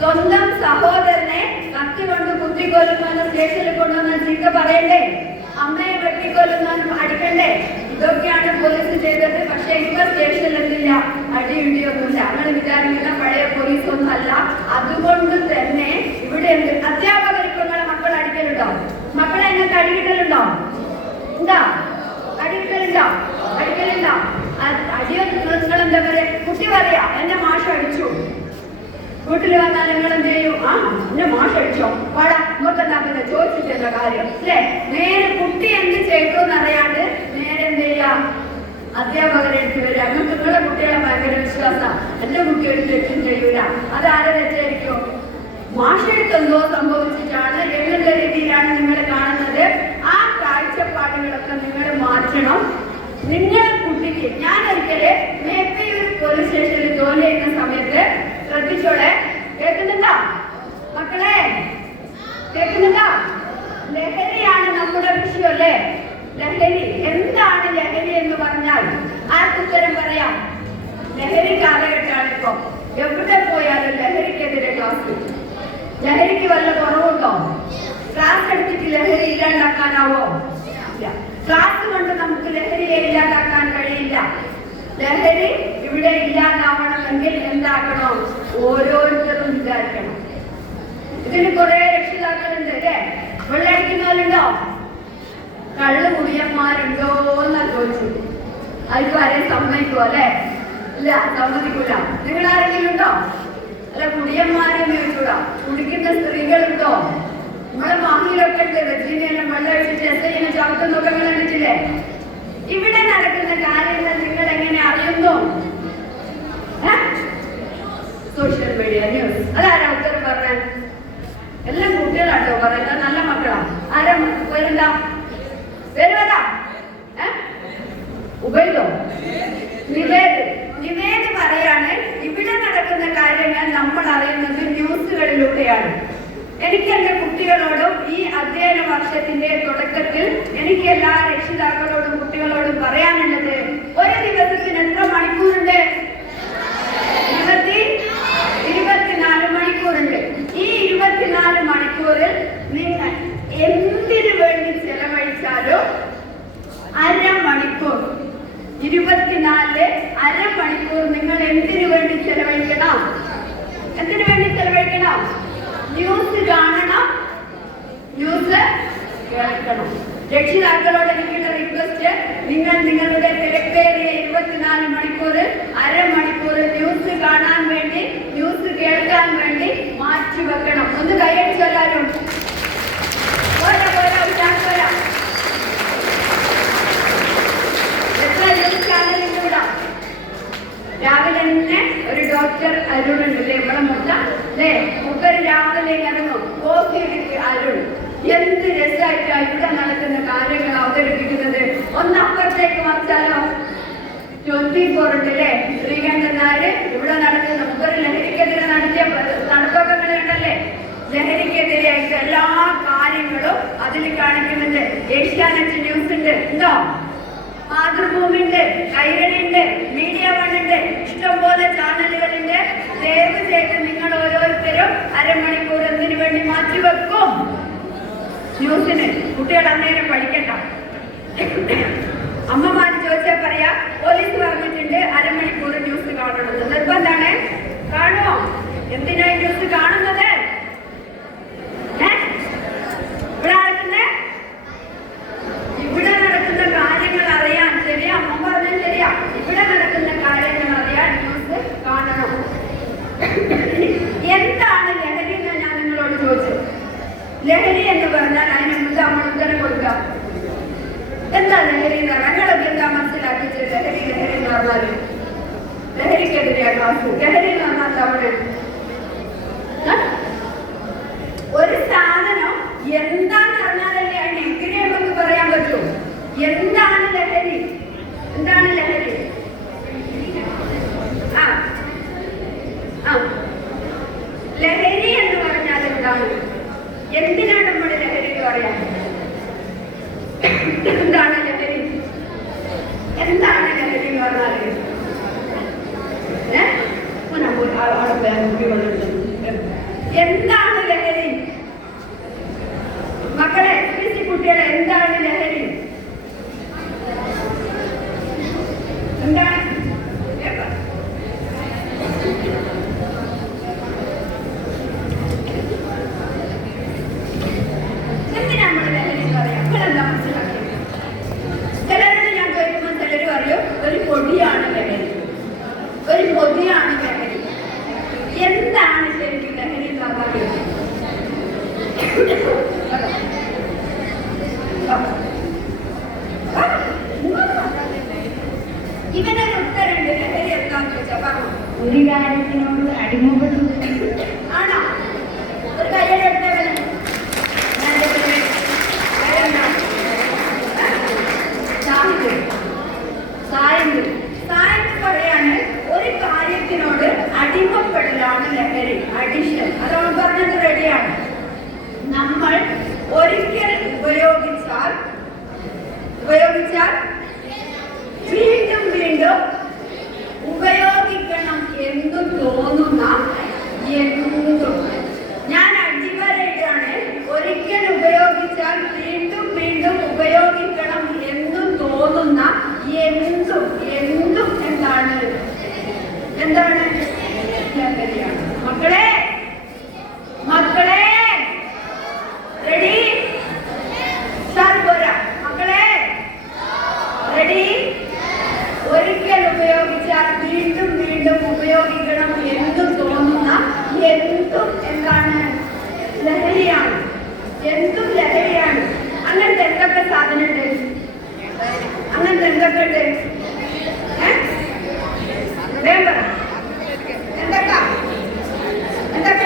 സ്വന്തം സഹോദരനെ കത്തി കൊണ്ട് കുത്തിക്കൊല്ലുന്ന സ്റ്റേഷനിൽ കൊണ്ടുവന്ന ചീത്ത പറയണ്ടേ? അമ്മയെ വെട്ടിക്കൊല്ലുന്ന അടിക്കണ്ടേ? ഇതൊക്കെയാണ് പോലീസ് ചെയ്തത്. പക്ഷെ ഇപ്പൊ സ്റ്റേഷനിൽ എന്തില്ല, അടിയിടിയൊന്നുമില്ല. ഞങ്ങൾ വിചാരിക്കുന്ന പഴയ പോലീസ് ഒന്നും അല്ല. അതുകൊണ്ട് തന്നെ ഇവിടെ എന്ത് അധ്യാപകർ ഇപ്പൊ നിങ്ങളെ മക്കൾ അടിക്കലുണ്ടോ? മക്കളെ നിങ്ങൾക്ക് അടികിട്ടലുണ്ടോ? എന്താ അടികിട്ടലുണ്ടോ? അടിക്കലുണ്ടോ? അടിയൊന്നും നിങ്ങൾ എന്താ പറയാ? കുട്ടി പറയാ എന്നെ മാഷ് അടിച്ചു. വീട്ടിൽ വന്നാൽ നിങ്ങൾ എന്ത് ചെയ്യും? ആ എന്നെ മാഷ് അടിച്ചോ പാടാ നമുക്കെന്താ പിന്നെ ചോദിച്ചിട്ടുള്ള കാര്യം അല്ലേ? നേരെ കുട്ടി എന്ത് ചെയ്തു എന്നറിയാണ്ട് നേരെ എന്ത് ചെയ്യാം? അധ്യാപകരെ എടുത്ത് വരിക. നിങ്ങൾക്ക് നിങ്ങളുടെ കുട്ടികളെ ഭയങ്കര വിശ്വാസം, എന്റെ കുട്ടി ഒരു തെറ്റും ചെയ്യൂല. അതാരെ തെറ്റായിരിക്കും? മാഷെടുത്ത് എന്തോ സംഭവിച്ചിട്ടാണ് എന്നുള്ള രീതിയിലാണ് നിങ്ങൾ കാണുന്നത്. ആ കാഴ്ചപ്പാടുകളൊക്കെ നിങ്ങൾ മാറ്റണം. നിങ്ങളുടെ കുട്ടിക്ക് ഞാൻ ഒരിക്കല് മേപ്പയൂർ പോലീസ് സ്റ്റേഷനിൽ ജോലി ചെയ്യുന്ന സമയത്ത് ശ്രദ്ധിച്ചോളെ, കേൾക്കുന്നുണ്ടോ മക്കളെ? കേൾക്കുന്നുണ്ടോ? ലഹരിയാണ് നമ്മുടെ വിഷയം അല്ലേ? ലഹരി എന്താണ് ലഹരി എന്ന് പറഞ്ഞാൽ ആർക്കുത്തരം പറയാം? ലഹരി കാലഘട്ടമാണ് ഇപ്പൊ. എവിടെ പോയാലും ലഹരിക്കെതിരെ ക്ലാസ്. ലഹരിക്ക് വല്ല കുറവുണ്ടോ? ക്ലാസ് എടുത്തിട്ട് ലഹരി ഇല്ലാണ്ടാക്കാനാവോ? ഇല്ല. ക്ലാസ് കൊണ്ട് നമുക്ക് ലഹരിയെ ഇല്ലാതാക്കാൻ കഴിയില്ല. ലഹരി ഇവിടെ ഇല്ലാതാവണമെങ്കിൽ എന്താക്കണം? ഓരോരുത്തരും വിചാരിക്കണം. ഇതിന് കുറെ രക്ഷിതാക്കളുണ്ട് അല്ലേ? വെള്ളയടിക്കുന്നവരുണ്ടോ? കള്ള് കുടിയന്മാരുണ്ടോ എന്നാ ചോദിച്ചു. അതിപ്പോ ആരെയും സമ്മതിക്കുമോ അല്ലെ? ഇല്ല, സമ്മതിക്കൂല. നിങ്ങൾ ആരെങ്കിലും ഉണ്ടോ? അല്ല, കുടിയന്മാരെന്ന് ചോദിച്ചൂടാ. കുടിക്കുന്ന സ്ത്രീകളുണ്ടോ? നമ്മളെ മാഹിയിലൊക്കെ ഉണ്ട്. റജീനെല്ലാം വെള്ളം ഒഴിച്ചിട്ട് എസ്ഐനെ ചവിട്ടുന്നൊക്കെ നിങ്ങൾ കണ്ടിട്ടില്ലേ? ഇവിടെ നടക്കുന്ന കാര്യങ്ങൾ നിങ്ങൾ എങ്ങനെ അറിയുന്നു? Social media news. അതാരാ ഉത്തരം പറഞ്ഞ? എല്ലാം കുട്ടികളാട്ടോ പറയുന്നത്. നല്ല മക്കളാ. ആരാ പേരെന്താ? പേര് വരാ? ഉബൈദോ? നിവേദ് പറയാണ് ഇവിടെ നടക്കുന്ന കാര്യങ്ങൾ നമ്മൾ അറിയുന്നത് ന്യൂസുകളിലൂടെയാണ്. എനിക്ക് എന്റെ കുട്ടികളോടും ഈ അധ്യയന വർഷത്തിന്റെ തുടക്കത്തിൽ എനിക്ക് എല്ലാ രക്ഷിതാക്കളോടും കുട്ടികളോടും പറയാനുള്ളത്, ഒരു ദിവസത്തിന് എത്ര മണിക്കൂറുണ്ട്? 24 മണിക്കൂറുണ്ട്. ഈ 24 മണിക്കൂറിൽ നിങ്ങൾ എന്തിനു വേണ്ടി ചെലവഴിച്ചാലും അരമണിക്കൂർ, 24 അരമണിക്കൂർ നിങ്ങൾ എന്തിനു വേണ്ടി ചെലവഴിക്കണം? എന്തിനു വേണ്ടി ചെലവഴിക്കണം? ന്യൂസ് കാണണം, ന്യൂസ് കേൾക്കണം. രക്ഷിതാക്കളോട് എനിക്കുള്ള റിക്വസ്റ്റ്, നിങ്ങൾ നിങ്ങളുടെ തിരക്കേറിയ 24 മണിക്കൂർ അരമണിക്കൂർ ന്യൂസ് കാണാൻ വേണ്ടി, ന്യൂസ് കേൾക്കാൻ വേണ്ടി മാറ്റി വെക്കണം. ഒന്ന് കൈയടിച്ചു എല്ലാവരും. പോരാ പോരാ, പോരാ. എത്ര ന്യൂസ് ചാനലിൽ വിടാം. രാവിലെ തന്നെ ഒരു ഡോക്ടർ അരുണുണ്ട് അല്ലേ, നമ്മളെ മുട്ട അല്ലേ, മുപ്പര് രാവിലെ ഇറങ്ങും. കോഫി എടുത്ത് അരുൺ. എന്ത് രസമായിട്ടാണ് ഇവിടെ നടക്കുന്ന കാര്യങ്ങൾ അവതരിപ്പിക്കുന്നത്. ഒന്നപ്പുറത്തേക്ക് മറിച്ചാലോ? 24 ഉണ്ട് അല്ലേ? ശ്രീകണ്ഠൻ നായർ ഇവിടെ നടക്കുന്ന മുപ്പര് ലഹരിക്കെതിരെ നടത്തിയ നടത്തങ്ങൾ കണ്ടല്ലേ? ലഹരിക്കെതിരെയായിട്ട് എല്ലാ കാര്യങ്ങളും അതിൽ കാണിക്കുന്നുണ്ട്. ഏഷ്യാനെറ്റ് ന്യൂസ് ഉണ്ട്, ഉണ്ടോ? മാതൃഭൂമി ഉണ്ട്, കൈരളി ഉണ്ട്, മീഡിയ വൺ ഉണ്ട്, ഇഷ്ടംപോലെ ചാനലുകളുണ്ട്. ദയവ് ചെയ്ത് നിങ്ങൾ ഓരോരുത്തരും അരമണിക്കൂർ എന്തിനു വേണ്ടി മാറ്റിവെക്കും? ന്യൂസിന്. കുട്ടികൾ അന്നേരം പഠിക്കണ്ട. അമ്മമാര് ചോദിച്ചാൽ പറയാ, പോലീസ് പറഞ്ഞിട്ടുണ്ട് അരമണിക്കൂർ ന്യൂസ് കാണണമെന്ന്. നിർബന്ധാണ്. കാണുമോ? എന്തിനായി ന്യൂസ് കാണുന്നത്? ഇവിടെ നടക്കുന്ന കാര്യങ്ങൾ അറിയാൻ, ശരിയാ അമ്മ പറഞ്ഞാൽ ശരിയാ, ഇവിടെ നടക്കുന്ന കാര്യങ്ങൾ അറിയാൻ ന്യൂസ് കാണണം. എന്താണ് ലഹരി എന്ന് ഞാൻ നിങ്ങളോട് ചോദിച്ചു. ലഹരി എന്ന് പറഞ്ഞാൽ അതിന് മുമ്പ് നമ്മൾ ഉത്തരം കൊടുക്കാം. എന്താ ലഹരി എന്ന് പറഞ്ഞാൽ ഞങ്ങളൊക്കെ എന്താ മനസ്സിലാക്കിച്ചത്? ലഹരി എന്ന് പറഞ്ഞാൽ ലഹരിക്കെതിരെയാണ് ക്ലാസ്. ലഹരി എന്ന് പറഞ്ഞാൽ തവണ ഒരു സാധനം എന്താന്ന് അറിഞ്ഞാലല്ലേ അതിന് എങ്ങനെയാ നമുക്ക് പറയാൻ പറ്റൂ? എന്താണ് ലഹരി? എന്താണ് ലഹരി? ലഹരി എന്ന് പറഞ്ഞാൽ എന്താണ്? എന്തിനാണ് നമ്മൾ ലഹരി എന്ന് പറയാൻ? എന്താണ് ലഹരി? എന്താണ് ലഹരി എന്ന് പറഞ്ഞാല്? എന്താണ് ലഹരി? മക്കളെ, കുട്ടികളെ, എന്താണ് ലഹരി? എന്താണ്? എന്തിനാ നമ്മൾ ലഹരി എന്ന് പറയാം? നിങ്ങളെന്താ മനസ്സിലാക്കിയത്? ചിലരോട് ഞാൻ ചോദിക്കുമ്പോൾ ചിലർ പറയും ഒരു പൊടിയാണ് ലഹരി, ഒരു പൊടിയാണ് ലഹരി. എന്താണ് ശരി? ഇവനൊരു ഉത്തരണ്ട്. ലഹരി എന്താന്ന് വെച്ചാ പറഞ്ഞു. ഒരു കാര്യത്തിനോട് അടിമപ്പെട്ടു. ആണോ? ഒരു കയ്യിലെടുത്തവന് സായന്ത് പറയാണ് ഒരു കാര്യത്തിനോട് അടിമപ്പെടലാണ് ലഹരി, അഡിഷൻ. അതവൻ പറഞ്ഞത് റെഡിയാണ്. നമ്മൾ ഒരിക്കൽ ഉപയോഗിച്ചാൽ വീണ്ടും വീണ്ടും ഉപയോഗിക്കണം എന്ന് തോന്നുന്ന എന്തും. ഞാൻ അടിവരയിടാണ്. ഒരിക്കൽ ഉപയോഗിച്ചാൽ വീണ്ടും വീണ്ടും ഉപയോഗിക്കണം എന്നും തോന്നുന്ന എന്തും എന്താണ് ലഹരിയാണ്. മക്കളെ റെഡി? മക്കളെ റെഡി? ഒരിക്കൽ ഉപയോഗിച്ചാൽ വീണ്ടും വീണ്ടും ഉപയോഗിക്കണം എന്നും തോന്നുന്ന എന്തും എന്താണ്? ലഹരിയാണ്. എന്തും ലഹരിയാണ്. അങ്ങനത്തെ എന്തൊക്കെ സാധനം ഉണ്ട്? അങ്ങനത്തെ എന്തൊക്കെ ഉണ്ട്? വേഗം പറ. എന്തൊക്കെ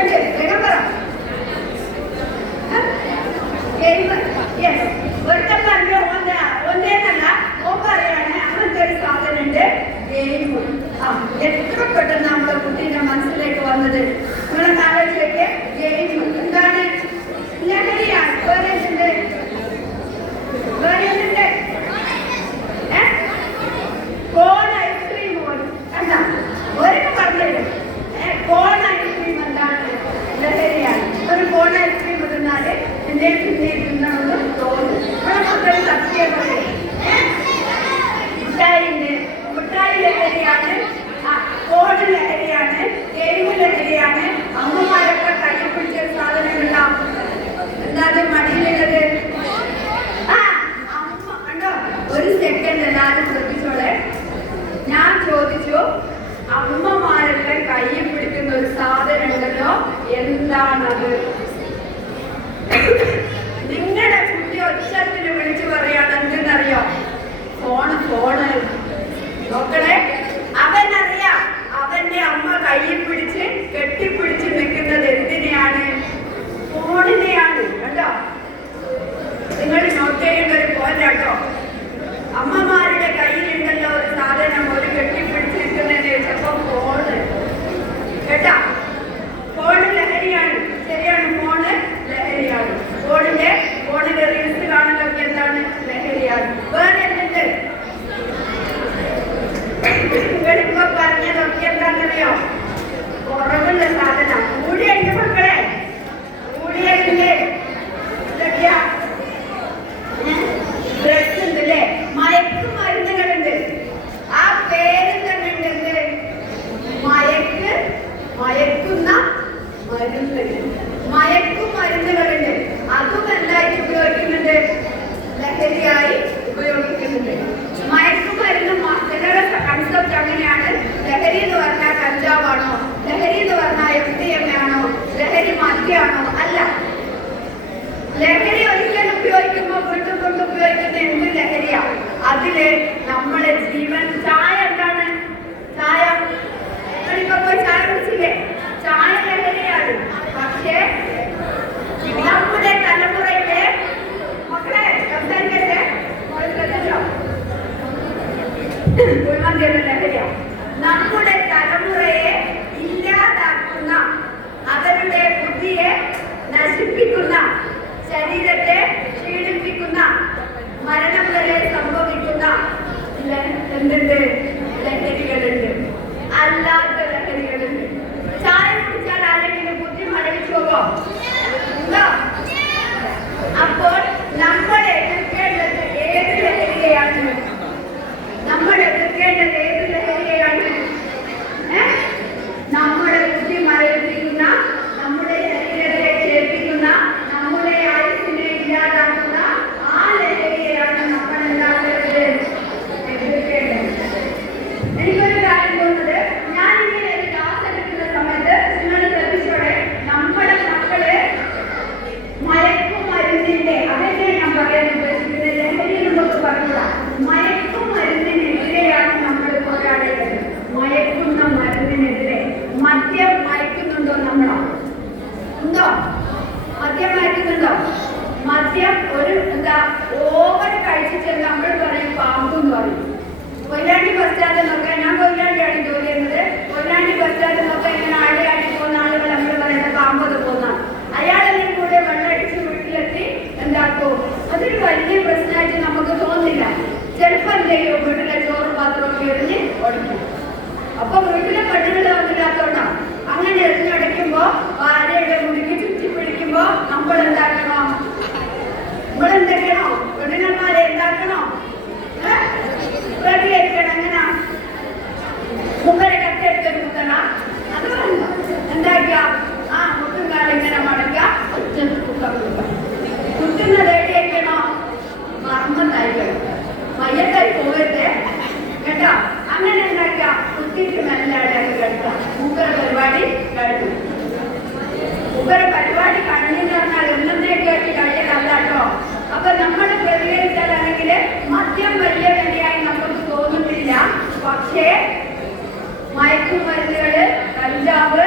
ഉണ്ട്? വേഗം പറ. ഒരുത്തം പറഞ്ഞു ഒന്നേന്നല്ല, ഓൻ പറയാണ് അങ്ങനത്തെ ഒരു സാധനം ഉണ്ട്, ഗെയിം. എത്ര പെട്ടെന്ന് നമ്മുടെ കുട്ടീന്റെ മനസ്സിലേക്ക് വന്നത് നിങ്ങളെ ആലോചിച്ചൊക്കെ. ഗെയിം എന്താണ്? ലഹരിയാണ്. വേറെ എന്തുണ്ട്? കോൺ ഐസ്ക്രീം പോലും എന്താ? ഒരൊക്കെ പറഞ്ഞുതരും. കോൺ ഐസ്ക്രീം എന്താണ്? ലഹരിയാണ്. ഒരു കോൺ ഐസ്ക്രീം തിന്നാല് എന്നെ പിന്നെ തിന്നണമെന്ന് തോന്നും. ഇവിടെ മക്കൾ സത്യം പറയും. മുട്ടായി ലഹരിയാണ്, കോൺ ലഹരിയാണ്, ഗെയിം ലഹരിയാണ്. അമ്മമാരൊക്കെ കയ്യിൽ പിടിച്ച സാധനങ്ങള എന്താണ് മടിയിലുള്ളത്? അമ്മ കണ്ടോ? ഒരു സെക്കൻഡ് എല്ലാവരും ശ്രദ്ധിച്ചോളെ. ഞാൻ ചോദിച്ചു, അമ്മമാരൊക്കെ കയ്യിൽ പിടിക്കുന്ന ഒരു സാധനം ഉണ്ടല്ലോ, എന്താണത്? നിങ്ങളുടെ കുട്ടി ഒച്ചത്തിന് വിളിച്ചു പറയാണ് എന്തെന്നറിയോ? ഫോണ്. നോക്കണേ, അവനറിയാം അവന്റെ അമ്മ കയ്യിൽ പിടിച്ച് കെട്ടിപ്പിടിച്ച് നിൽക്കുന്നത് എന്തിനെയാണ്? ഫോണിനെയാണ്. കണ്ടോ? നിങ്ങൾ നോട്ട് ചെയ്യേണ്ട ഒരു പോയിന്റ് കേട്ടോ. അമ്മമാരുടെ കയ്യിലുണ്ടല്ലോ ഒരു സാധനം, ഒരു കെട്ടിപ്പിടിച്ച് നിൽക്കുന്നതിന് ചിലപ്പോൾ ഫോണ്. കേട്ടാ? ഫോണ് ലഹരിയാണ്. ശരിയാണ്, ഫോണ് ലഹരിയാണ്. ഫോണിന്റെ റീൽസ് കാണലൊക്കെ എന്താണ്? ലഹരിയാണ്. വേറെ എന്തുണ്ട്? നിങ്ങളിപ്പോ പറഞ്ഞതൊക്കെ എന്താണെന്നറിയോ? കുറവുള്ള സാധനം. കൂടിയുണ്ട് മക്കളെ, കൂടിയുണ്ട്. ഡ്രസ് ഉണ്ട് അല്ലേ? മയക്കുമരുന്നുകളുണ്ട്. ആ പേര് തന്നെ ഉണ്ട്. മയക്കുന്ന മരുന്നുകളുണ്ട്. അതും എന്തായിട്ട് ഉപയോഗിക്കുന്നുണ്ട്? ലഹരിയായി ഉപയോഗിക്കുന്നുണ്ട്. മയക്കുമരുന്ന് ചിലരുടെ കൺസെപ്റ്റ് അങ്ങനെയാണ്. ലഹരി എന്ന് പറഞ്ഞാൽ കഞ്ചാവാണോ? ലഹരി എന്ന് പറഞ്ഞാൽ MDMA ആണോ? ലഹരി മദ്യമാണോ? അല്ല. ലഹരി ഒരിക്കൽ ഉപയോഗിക്കുമ്പോൾ കൊണ്ട് ഉപയോഗിക്കുന്ന എന്ത് ലഹരിയാ? അതില് നമ്മളെ ജീവൻ. ചായ എന്താണ്? ചായ ഇപ്പൊ പോയി ചായ കുടിച്ചില്ലേ? ചായ ലഹരിയാണ്. പക്ഷേ നമ്മുടെ തലമുറയിലെ മക്കളെ സംസാരിക്കട്ടെ, ശ്രദ്ധിച്ചോ? ലഹരിയാണ്. നമ്മുടെ തലമുറയെ ഇല്ലാതാക്കുന്ന, അവരുടെ ബുദ്ധിയെ നശിപ്പിക്കുന്ന, ശരീരത്തെ ക്ഷീണിപ്പിക്കുന്ന, മരണം വരെ സംഭവിക്കുന്ന എന്തുണ്ട്? ലഹരികളുണ്ട്. അല്ലാത്ത ലഹരികളുണ്ട്. ചായ കുടിച്ചാൽ ആരെങ്കിലും ബുദ്ധി മരവിച്ചോകോ? അപ്പോൾ നമ്മൾ എതിർക്കേണ്ടത് ഏത് ലഹരിയെയാണ്? നമ്മുടെ ബുദ്ധി മരവിപ്പിക്കുന്ന, നമ്മുടെ ശരീരത്തെ ക്ഷേപിക്കുന്ന, നമ്മുടെ ആയുസ്സിനെ ഇല്ലാതാക്കുന്ന ആ ലഹരിയെയാണ് നമ്മൾ എന്താക്കേണ്ടത്? എതിർക്കേണ്ടത്. എനിക്കൊരു കാര്യം തോന്നുന്നത്, ഞാനിങ്ങനെ ഒരു ക്ലാസ് എടുക്കുന്ന സമയത്ത് നിങ്ങൾ ശ്രദ്ധിച്ചോടെ, നമ്മുടെ മക്കള് മയക്കുമരുന്നിന്റെ, അതെന്നെ ഞാൻ പറയാൻ ഉദ്ദേശിക്കുന്നത്, ലഹരി നമുക്ക് പറഞ്ഞുകൂടാ, മയക്കുമരുന്നിനെതിരെയാണ് നമ്മൾ ചെയ്യും? വീട്ടിലെ ചോറും പാത്രമൊക്കെ എറിഞ്ഞ് ഒടിക്കും. അപ്പൊ വീട്ടിലെ പെണ്ണുങ്ങൾ വന്നില്ലാത്തോണ്ടാ അങ്ങനെ എറിഞ്ഞൊടിക്കുമ്പോ ഭാര്യയുടെ മുടിക്ക് ചുറ്റി പിടിക്കുമ്പോ നമ്മൾ എന്താക്കണോ? നമ്മളെന്താക്കണോ? പെണ്ണുങ്ങന്മാരെ എന്താക്കണോ? പ്രതികരിക്കണം. എങ്ങനെ? മുമ്പരെ കട്ടെടുത്തൊരു കുത്തണ അത് വേണ്ട. എന്താക്കുക? ആ മുട്ടും കാലിങ്ങനെ മടക്കുക, ഒറ്റ കുത്തം കൊടുക്കുക. കുത്തുന്നത് എവിടെയാക്കണോ? മർമ്മത്തായിക്കണം, മയ്യത്തായി പോകരുത് കേട്ടോ. അങ്ങനെ ഉണ്ടാക്കുക. കുത്തിയിട്ട് മെല്ലാണ്ടാക്കി കിടക്കുക. മൂപ്പര പരിപാടി കഴിഞ്ഞു. മൂപ്പര പരിപാടി കഴിഞ്ഞെന്ന് പറഞ്ഞാൽ എന്നേക്ക് ആയിട്ട് കഴിയലല്ല കേട്ടോ. അപ്പൊ നമ്മൾ പ്രതികരിച്ചാലാണെങ്കിൽ മദ്യം വലിയ വിലയായി നമുക്ക് തോന്നുന്നില്ല. പക്ഷേ മയക്കുമരുന്നുകള്, കഞ്ചാവ്,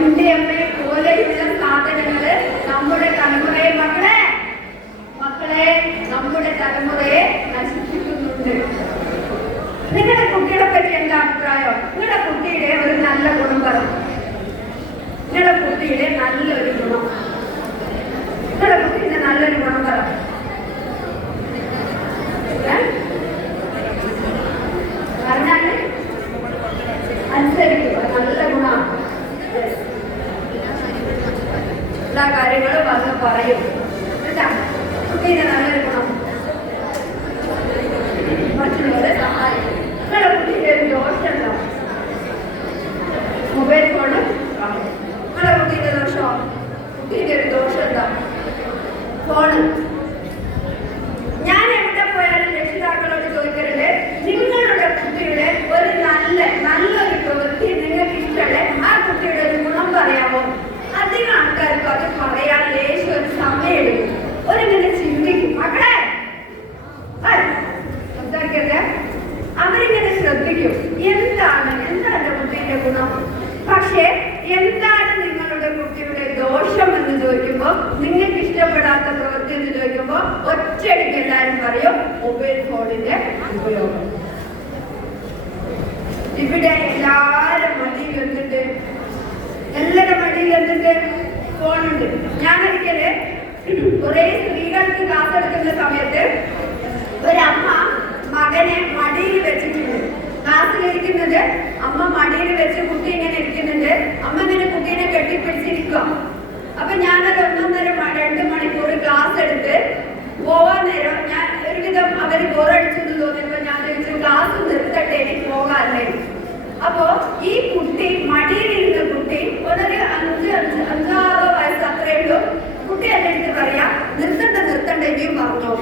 MDMA പോലെയുള്ള സാധനങ്ങള് നമ്മുടെ തലമുറയെ മക്കളെ നമ്മുടെ തലമുറയെ നശിപ്പിക്കുന്നുണ്ട്. നിങ്ങളുടെ കുട്ടികളെ പറ്റി എന്താ അഭിപ്രായം? നിങ്ങളുടെ കുട്ടിയുടെ ഒരു നല്ല ഗുണം പറയും. നിങ്ങളുടെ കുട്ടിയുടെ നല്ലൊരു ഗുണം, നിങ്ങളുടെ കുട്ടിയുടെ നല്ലൊരു ഗുണം പറയും. പറഞ്ഞാല് അനുസരിക്കുക, നല്ല ഗുണമാണ്. എല്ലാ കാര്യങ്ങളും വന്ന് പറയും കേട്ടാ. കുട്ടീന്റെ നല്ലൊരു ഗുണം മറ്റുള്ളവരെ സഹായിക്കും. നിങ്ങളുടെ കുട്ടിയുടെ ഒരു ദോഷം ഉണ്ടോ? Mobile phone. നിങ്ങളുടെ കുട്ടീന്റെ ദോഷമോ? കുട്ടീന്റെ ഒരു ദോഷം എന്താ? ഫോണ്. ഞാൻ എവിടെ പോയാലും രക്ഷിതാക്കളോട് ചോദിക്കരുത്, നിങ്ങളുടെ കുട്ടിയുടെ ഒരു നല്ലൊരു പ്രവൃത്തി നിങ്ങൾക്ക് ഇഷ്ടമല്ലേ, ആ കുട്ടിയുടെ ഒരു ഗുണം പറയാമോ? അധികം ആൾക്കാർക്ക് അത് പറയാൻ ലേശം ഒരു സമയം എടുക്കും. ഒരിങ്ങനെ ചിന്തിക്കും. മക്കളെ സംസാരിക്കരുത്. അവരിങ്ങനെ ശ്രദ്ധിക്കും. എന്താണ് എന്റെ കുട്ടിയുടെ ഗുണം? പക്ഷേ എന്താണ് നിങ്ങളുടെ കുട്ടിയുടെ ദോഷം എന്ന് ചോദിക്കുമ്പോൾ, നിങ്ങൾക്ക് ഇഷ്ടപ്പെടാത്ത പ്രവൃത്തി എന്ന് ചോദിക്കുമ്പോൾ ഒറ്റയടിക്ക് എല്ലാവരും പറയും മൊബൈൽ ഫോണിന്റെ ഉപയോഗം. ഇവിടെ എല്ലാവരും മടിയിൽ എന്തുണ്ട്? എല്ലാവരുടെ മടിയിൽ എന്തുണ്ട്? ഫോണുണ്ട്. ഞാനൊരിക്കല് കുറെ സ്ത്രീകൾക്ക് ക്ലാസ് എടുക്കുന്ന സമയത്ത് ഒരമ്മ മകനെ മടിയിൽ വെച്ചിട്ടുണ്ട്. ക്ലാസ്സിലിരിക്കുന്നത് അമ്മ മടിയിൽ വെച്ച് കുട്ടി ഇങ്ങനെ ഇരിക്കുന്നുണ്ട്. അമ്മ ഇങ്ങനെ കുട്ടീനെ കെട്ടിപ്പിടിച്ചിരിക്കുക. അപ്പൊ ഞാനൊരു 1.5-2 മണിക്കൂർ ക്ലാസ് എടുത്ത് പോവാൻ നേരം ഞാൻ ഒരുവിധം അവര് ബോറടിച്ചെന്ന് തോന്നിയപ്പോ ഞാൻ ചോദിച്ചു, ക്ലാസ് നിർത്തട്ടെ, എനിക്ക് പോകാല്ലേ? അപ്പോ ഈ കുട്ടി മടിയിലിരുന്ന കുട്ടി ഒരു 5-6 വയസ്സ് അത്രേ ഉള്ളൂ. കുട്ടി എന്റെ അടുത്ത് പറയാ, നിർത്തണ്ട ഇനിയും പറഞ്ഞോ.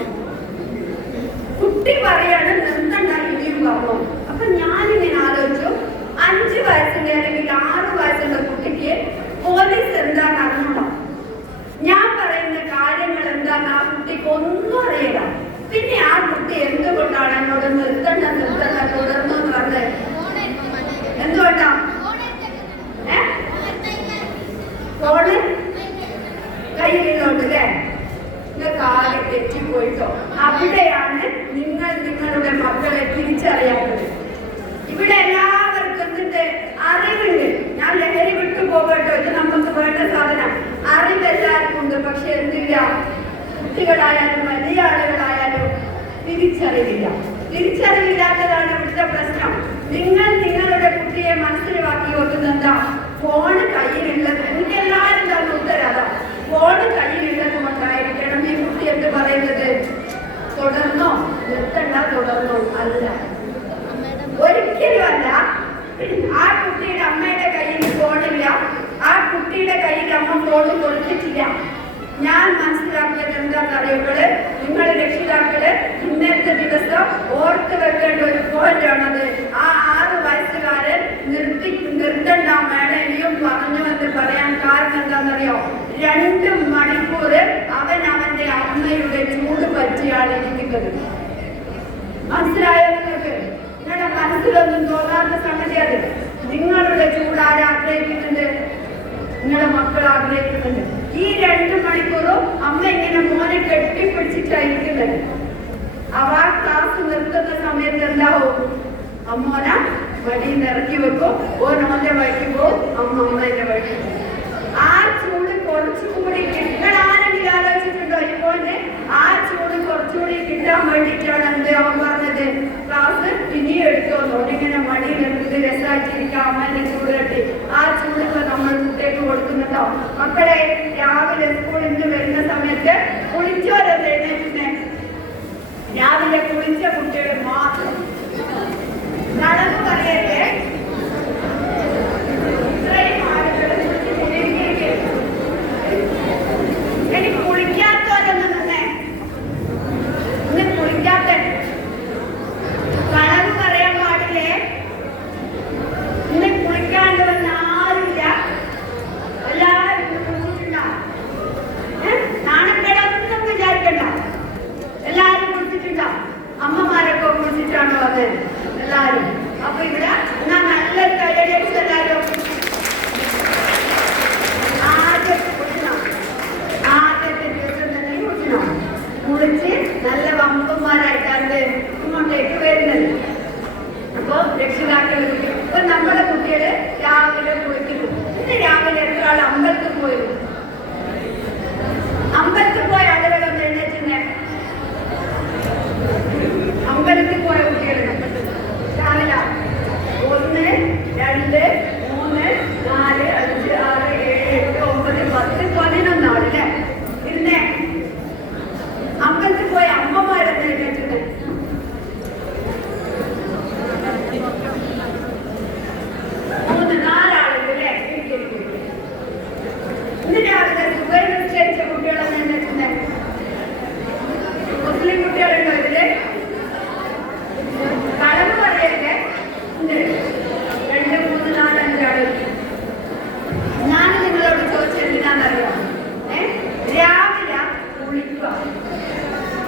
കുട്ടി പറയാണ് നിർത്തണ്ട ഇനിയും പറഞ്ഞോ. അപ്പൊ ഞാനിങ്ങനെ ആലോചിച്ചു, 5 വയസ്സിന്റെ അല്ലെങ്കിൽ 6 വയസ്സുള്ള കുട്ടിക്ക് പോലീസ് എന്താന്ന് അറിഞ്ഞോ? ഞാൻ പറയുന്ന കാര്യങ്ങൾ എന്താന്ന് ആ കുട്ടിക്ക് ഒന്നും അറിയില്ല. പിന്നെ ആ കുട്ടി എന്തുകൊണ്ടാണ് എന്നോട് നിർത്തണ്ട തുടർന്നു എന്ന് പറഞ്ഞത്? എന്തുകൊണ്ടാ? ഫോണ് കയ്യിലുണ്ട് അല്ലേ? നിങ്ങൾക്ക് ആകെ തെറ്റിപ്പോയിട്ടോ. അവിടെയാണ് നിങ്ങൾ നിങ്ങളുടെ മക്കളെ തിരിച്ചറിയാത്തത്. ഇവിടെ എല്ലാവർക്കും എന്തിന്റെ അറിവുണ്ട്. ഞാൻ ലഹരി വിട്ടു പോകട്ടോ, ഇത് നമുക്ക് വേണ്ട സാധനം. അറിവ് എല്ലാവർക്കും ഉണ്ട്. പക്ഷെ എന്തില്ല, കുട്ടികളായാലും വലിയ ആളുകളായാലും തിരിച്ചറിവില്ലാത്തതാണ് ഇവിടുത്തെ പ്രശ്നം. നിങ്ങൾ നിങ്ങളുടെ കുട്ടിയെ മനസ്സിലാക്കി വെക്കുന്നത് എന്താ? ഫോണ് കയ്യിലുള്ളത്. എനിക്ക് എല്ലാവരും തന്നെ ഉത്തരവാദം. ഫോണ് കയ്യിലുള്ളത് കൊണ്ടായിരിക്കണം ഈ കുട്ടി എന്ത് പറയുന്നത്? തുടർന്നോ? നിർത്തണ്ട തുടർന്നോ? അല്ല, ഒരിക്കലും അല്ല. ആ കുട്ടിയുടെ അമ്മയുടെ കയ്യിൽ ഫോണില്ല. ആ കുട്ടിയുടെ കയ്യിൽ അമ്മ ഫോണ് കൊടുത്തിട്ടില്ല. ഞാൻ മനസ്സിലാക്കിയത് എന്താണെന്നറിയുമ്പോൾ, നിങ്ങൾ രക്ഷിതാക്കള് ഇന്നത്തെ ദിവസം ഓർത്ത് വെക്കേണ്ട ഒരു പോയിന്റാണത്. ആ 6 വയസ്സുകാരൻ നിർത്തണ്ട മേഡം ഇനിയും പറഞ്ഞു എന്ന് പറയാൻ കാരണം എന്താണെന്നറിയോ? 2 മണിക്കൂർ അവൻ അവന്റെ അമ്മയുടെ ചൂട് പറ്റിയാണ് ഇരിക്കുന്നത്. മനസ്സിലായോ നിങ്ങൾക്ക്? നിങ്ങളുടെ മനസ്സിലൊന്നും തോന്നാത്ത സംഗതി അത്. നിങ്ങളുടെ ചൂട് ആര് ആഗ്രഹിക്കുന്നുണ്ട്? നിങ്ങളുടെ മക്കൾ ആഗ്രഹിക്കുന്നുണ്ട്. ഈ 2 മണിക്കൂറും അമ്മ ഇങ്ങനെ മോനെ കെട്ടിപ്പിടിച്ചിട്ടായിരിക്കുന്നത്. അവ ക്ലാസ് നിർത്തുന്ന സമയത്ത് എന്താവും? അമ്മോന വടിയിൽ നിന്ന് ഇറക്കി വെക്കും. ഓനോന്റെ വഴിക്ക് പോവും, അമ്മേന്റെ വഴിക്ക് പോകും. ആ ചൂട് കുറച്ചുകൂടി നിങ്ങൾ ആരെങ്കിലും ആലോചിച്ചിട്ടുണ്ടോ? ഇപ്പോൾ അതുകൊണ്ട് ആ ചൂട് കുറച്ചുകൂടി കിട്ടാൻ വേണ്ടിയിട്ടാണ് എന്ത് അവൻ പറഞ്ഞത്, ക്ലാസ് ഇനിയും എടുത്തോന്നു. ഇങ്ങനെ മടി വെറുതെ രസമായിട്ടിരിക്കാം, അമ്മേന്റെ ചൂട് കെട്ടി ആ ചൂടൊക്കെ നമ്മൾ കുട്ടികൾക്ക് കൊടുക്കുന്നുണ്ടോ? മക്കളെ രാവിലെ സ്കൂളിൽ നിന്ന് വരുന്ന സമയത്ത് കുളിച്ചോരല്ലേ എഴുന്നേറ്റിനെ? രാവിലെ കുളിച്ച കുട്ടികൾ മാത്രം നടന്നു പറയല്ലേ ഇത്രയും ആളുകൾ എനിക്ക് കുളിക്കാത്തവരൊന്നും തന്നെ ഇന്ന് കുളിക്കാത്ത കളവ് പറയാൻ പാടില്ലേ? ഇന്ന് കുളിക്കാണ്ട് വന്ന ആരില്ല, എല്ലാവരും കുളിച്ചിട്ടുണ്ടാവും. നാണക്കേടൊന്നും വിചാരിക്കണ്ട, എല്ലാവരും കുളിച്ചിട്ടുണ്ടാവും. അമ്മമാരൊക്കെ കുളിച്ചിട്ടാണോ അത് എല്ലാവരും? അപ്പൊ ഇവിടെ എന്നാ നല്ലൊരു കൈയടിച്ച് എല്ലാവരും ആദ്യത്തെ ദിവസം തന്നെ കുളിക്കണം. കുളിച്ച് നല്ല വമ്പന്മാരായിട്ടാണ് ഇങ്ങോട്ടേക്ക് വരുന്നത്. അപ്പൊ രക്ഷിതാക്കൾ ഇപ്പൊ നമ്മുടെ കുട്ടികള് രാവിലെ കുളിക്കുന്നു. ഇന്ന് രാവിലെ എത്ര ആൾ അമ്പലത്തിൽ പോയിരുന്നു? അമ്പലത്തിൽ പോയ ആളുകളൊന്നും എഴുന്നേറ്റിന്നെ? അമ്പലത്തിൽ പോയ കുട്ടികൾ രാവിലെ 1, 2, 3, 4, 5, 6, 7, 8, 9, 10, 11 ആളല്ലേ ഇരുന്നേ? അമ്പലത്തിൽ പോയ അമ്മമാരെന്ന് എഴുന്നേറ്റിന്നെ? 3, 4 ആളുകളല്ലേ? ഇന്ന് രാവിലെ സുഖം നിശ്ചയിച്ച കുട്ടികളെന്ന് എഴുന്നേറ്റിന്നെ? മുസ്ലിം കുട്ടികളുണ്ടോ ഇതില്? കളവ് പറയല്ലേ? 2, 3, 4, 5 ആളുകൾ. ഞാൻ നിങ്ങളോട് ചോദിച്ചത് എന്താണെന്നറിയോ? രാവിലെ കുളിക്കുക,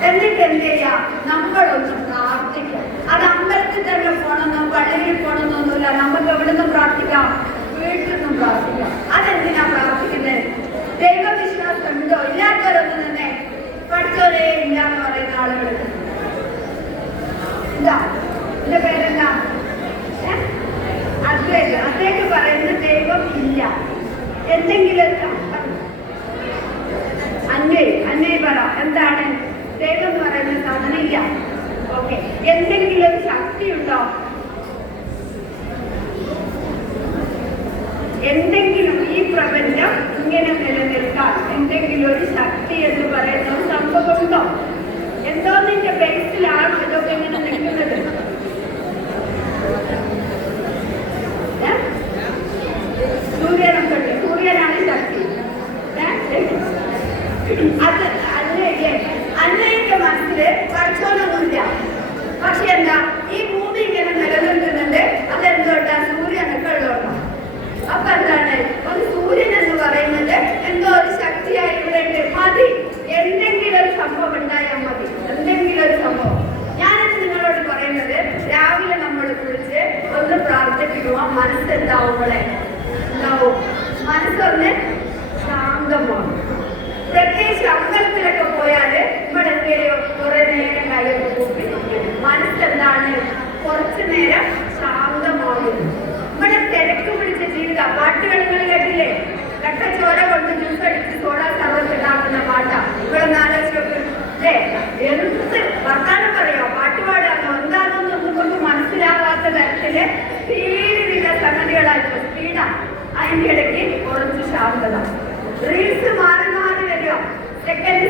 എന്നിട്ട് എന്ത് ചെയ്യാ? നമ്മളൊന്ന് പ്രാർത്ഥിക്കാം. അത് അമ്പലത്തിൽ തന്നെ പോകണമെന്നോ പള്ളിയിൽ പോകണമെന്നൊന്നുമില്ല. നമുക്ക് എവിടെ നിന്നും പ്രാർത്ഥിക്കാം? വീട്ടിൽ നിന്നും പ്രാർത്ഥിക്കാം. അതെന്തിനാ പ്രാർത്ഥിക്കുന്നത്? ദൈവവിശ്വാസം ഉണ്ടോ? ഇല്ലാത്തവരൊന്നും തന്നെ പഠിച്ചോരേ ഇല്ല എന്ന് പറയുന്ന ആളുകൾ എന്താ? എന്റെ പേരെന്താ? അദ്ദേഹം പറയുന്ന ദൈവം ഇല്ല. എന്തെങ്കിലും അന്വയി പറ, എന്താണ് ദൈവം എന്ന് പറയുന്ന സാധനം? ഇല്ല. ഓക്കെ, എന്തെങ്കിലും ശക്തി ഉണ്ടോ? എന്തെങ്കിലും ഈ പ്രപഞ്ചം ഇങ്ങനെ നിലനിൽക്കാൻ എന്തെങ്കിലും ഒരു ശക്തി എന്ന് പറയുന്ന ഒരു സംഭവം ഉണ്ടോ? എന്തോന്നിന്റെ ബേസിലാണ് ഇതൊക്കെ ഇങ്ങനെ നിൽക്കുന്നത്? സൂര്യനൊക്കെ ഉണ്ട്. സൂര്യനാണ് ശക്തി. അത് അന്നയുടെ മനസ്സില് പഠിച്ചോനൊന്നുമില്ല. പക്ഷെ എന്താ, ഈ ഭൂമി ഇങ്ങനെ നിലനിൽക്കുന്നുണ്ട്. അതെന്തോട്ടാ? സൂര്യനൊക്കെ ഉള്ളതുകൊണ്ടോ? അപ്പൊ എന്താണ്? ഒരു സൂര്യൻ എന്ന് പറയുന്നത് എന്തോ ഒരു ശക്തിയായി ഇവിടെ ഉണ്ട്. മതി, എന്തെങ്കിലും ഒരു സംഭവം ഉണ്ടായാൽ മതി. എന്തെങ്കിലും ഒരു സംഭവം. ഞാനിത് നിങ്ങളോട് പറയുന്നത്, രാവിലെ നമ്മൾ കുളിച്ച് ഒന്ന് പ്രാർത്ഥിപ്പിക്കുക. മനസ്സെന്താവും? ഇവിടെ ഉണ്ടാവും. മനസ്സൊന്ന് ശാന്തമാണ്. പ്രത്യേകിച്ച് അമ്പലത്തിലൊക്കെ പോയാല് ഇവിടെ എന്തെങ്കിലും കുറെ നേരം കയ്യൊക്കെ കൂപ്പി മനസ്സെന്താണ്? കുറച്ചു നേരം ശാന്തമാകുന്നു. ഇവിടെ തിരക്ക് പിടിച്ച ജീവിതം. പാട്ടുകൾ കേട്ടില്ലേ? കട്ടച്ചോര കൊണ്ട് ജ്യൂസ് അടിച്ച് സോഡാ സർവത്ത് ഉണ്ടാക്കുന്ന പാട്ടാ. ഇവിടെ നാലോചിച്ചൊക്കെ അല്ലേ? എന്ത് വർത്താനം പറയോ? പാട്ടുപാടാണോ എന്താണെന്നൊന്നും കൊണ്ട് മനസ്സിലാവാത്ത തരത്തില് സ്പീഡിലുള്ള സംഗതികളായിരുന്നു. സ്പീഡാ. അതിന്റെ ഇടയ്ക്ക് കുറച്ച് ശാന്തത. റീൽസ് മാറി മാറി വരിക. സെക്കൻഡ്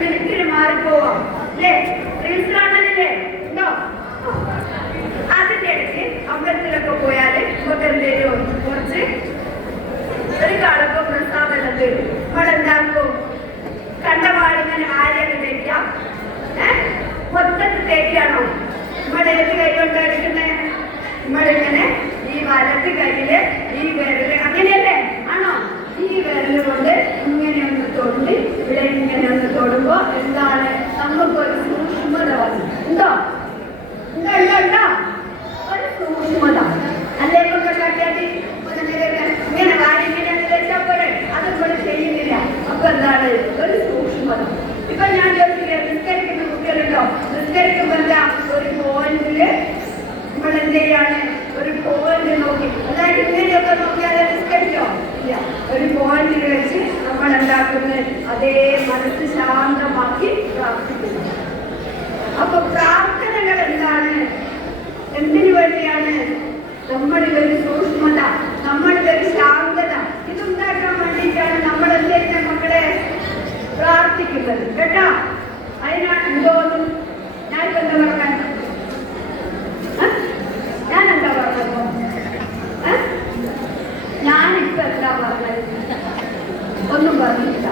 മിനിറ്റിന് മാറിപ്പോവാം അല്ലേ? റീൽസിലാണല്ലേ? ഉണ്ടോ? അതിന്റെ ഇടയ്ക്ക് അമ്പലത്തിലൊക്കെ പോയാല് നമുക്ക് എന്തേലും കുറച്ച് ഒരു കളപ്പം പ്രസാദം തരും. ഇവിടെ എന്താക്കും? കണ്ടപാടിങ്ങനെ ആരെയൊക്കെ തേക്കാം. മൊത്തത്തിൽ തേക്കാണോ? ഇവിടെ ഏത് കൈ കൊണ്ടാ എടുക്കുന്നത്? ഇവിടെ ഇങ്ങനെ ഈ വലത്ത് കയ്യില് ഈ വിരല് അങ്ങനെയല്ലേ? ആണോ? ഈ വിരല് കൊണ്ട് ഇങ്ങനെ ഒന്ന് തൊണ്ടി ഇവിടെ ഇങ്ങനെ ഒന്ന് തൊടുമ്പോ എന്താണ്? നമുക്കൊരു സൂക്ഷ്മത വന്നു. ഉണ്ടോ? ഉണ്ടോ? ഒരു സൂക്ഷ്മത അല്ലേ? കൊണ്ട് കാട്ടിയാൽ ഇങ്ങനെ കാര്യം ഇങ്ങനെ വെച്ചാൽ പോലെ അതുപോലെ ചെയ്യുന്നില്ല. അപ്പൊ എന്താണ്? ഒരു സൂക്ഷ്മത. ഇപ്പൊ ഞാൻ ചോദിച്ചില്ലേ, നിസ്കരിക്കുന്ന കുട്ടികളുണ്ടോ? നിസ്കരിക്കുമ്പോ എന്താ? ഒരു പോയിന്റില് നമ്മൾ എന്ത് ചെയ്യാണ്? ഒരു പോയിന്റ് നോക്കി, അതായത് ഇങ്ങനെയൊക്കെ നോക്കിയാലേ നിസ്കരിച്ചോ? ഇല്ല, ഒരു പോയിന്റിൽ വെച്ച് നമ്മൾ എന്താക്കുന്നത്? അതേ മനസ്സ് ശാന്തമാക്കി പ്രാർത്ഥിക്കുന്നു. അപ്പൊ പ്രാർത്ഥനകൾ എന്താണ്? എന്തിനു വേണ്ടിയാണ്? നമ്മളിലൊരു സൂക്ഷ്മത, നമ്മളിലൊരു ശാന്തത ഇതുണ്ടാക്കാൻ വേണ്ടിയിട്ടാണ് നമ്മൾ എന്തെയ്യുന്ന മക്കളെ പ്രാർത്ഥിക്കുന്നത് കേട്ടോ. അതിനാണ് എന്തോന്നും ഞാനിപ്പോ എന്താ പറഞ്ഞ ഞാനെന്താ പറഞ്ഞപ്പോ ഞാനിപ്പോ എന്താ പറഞ്ഞത്? ഒന്നും പറഞ്ഞില്ല.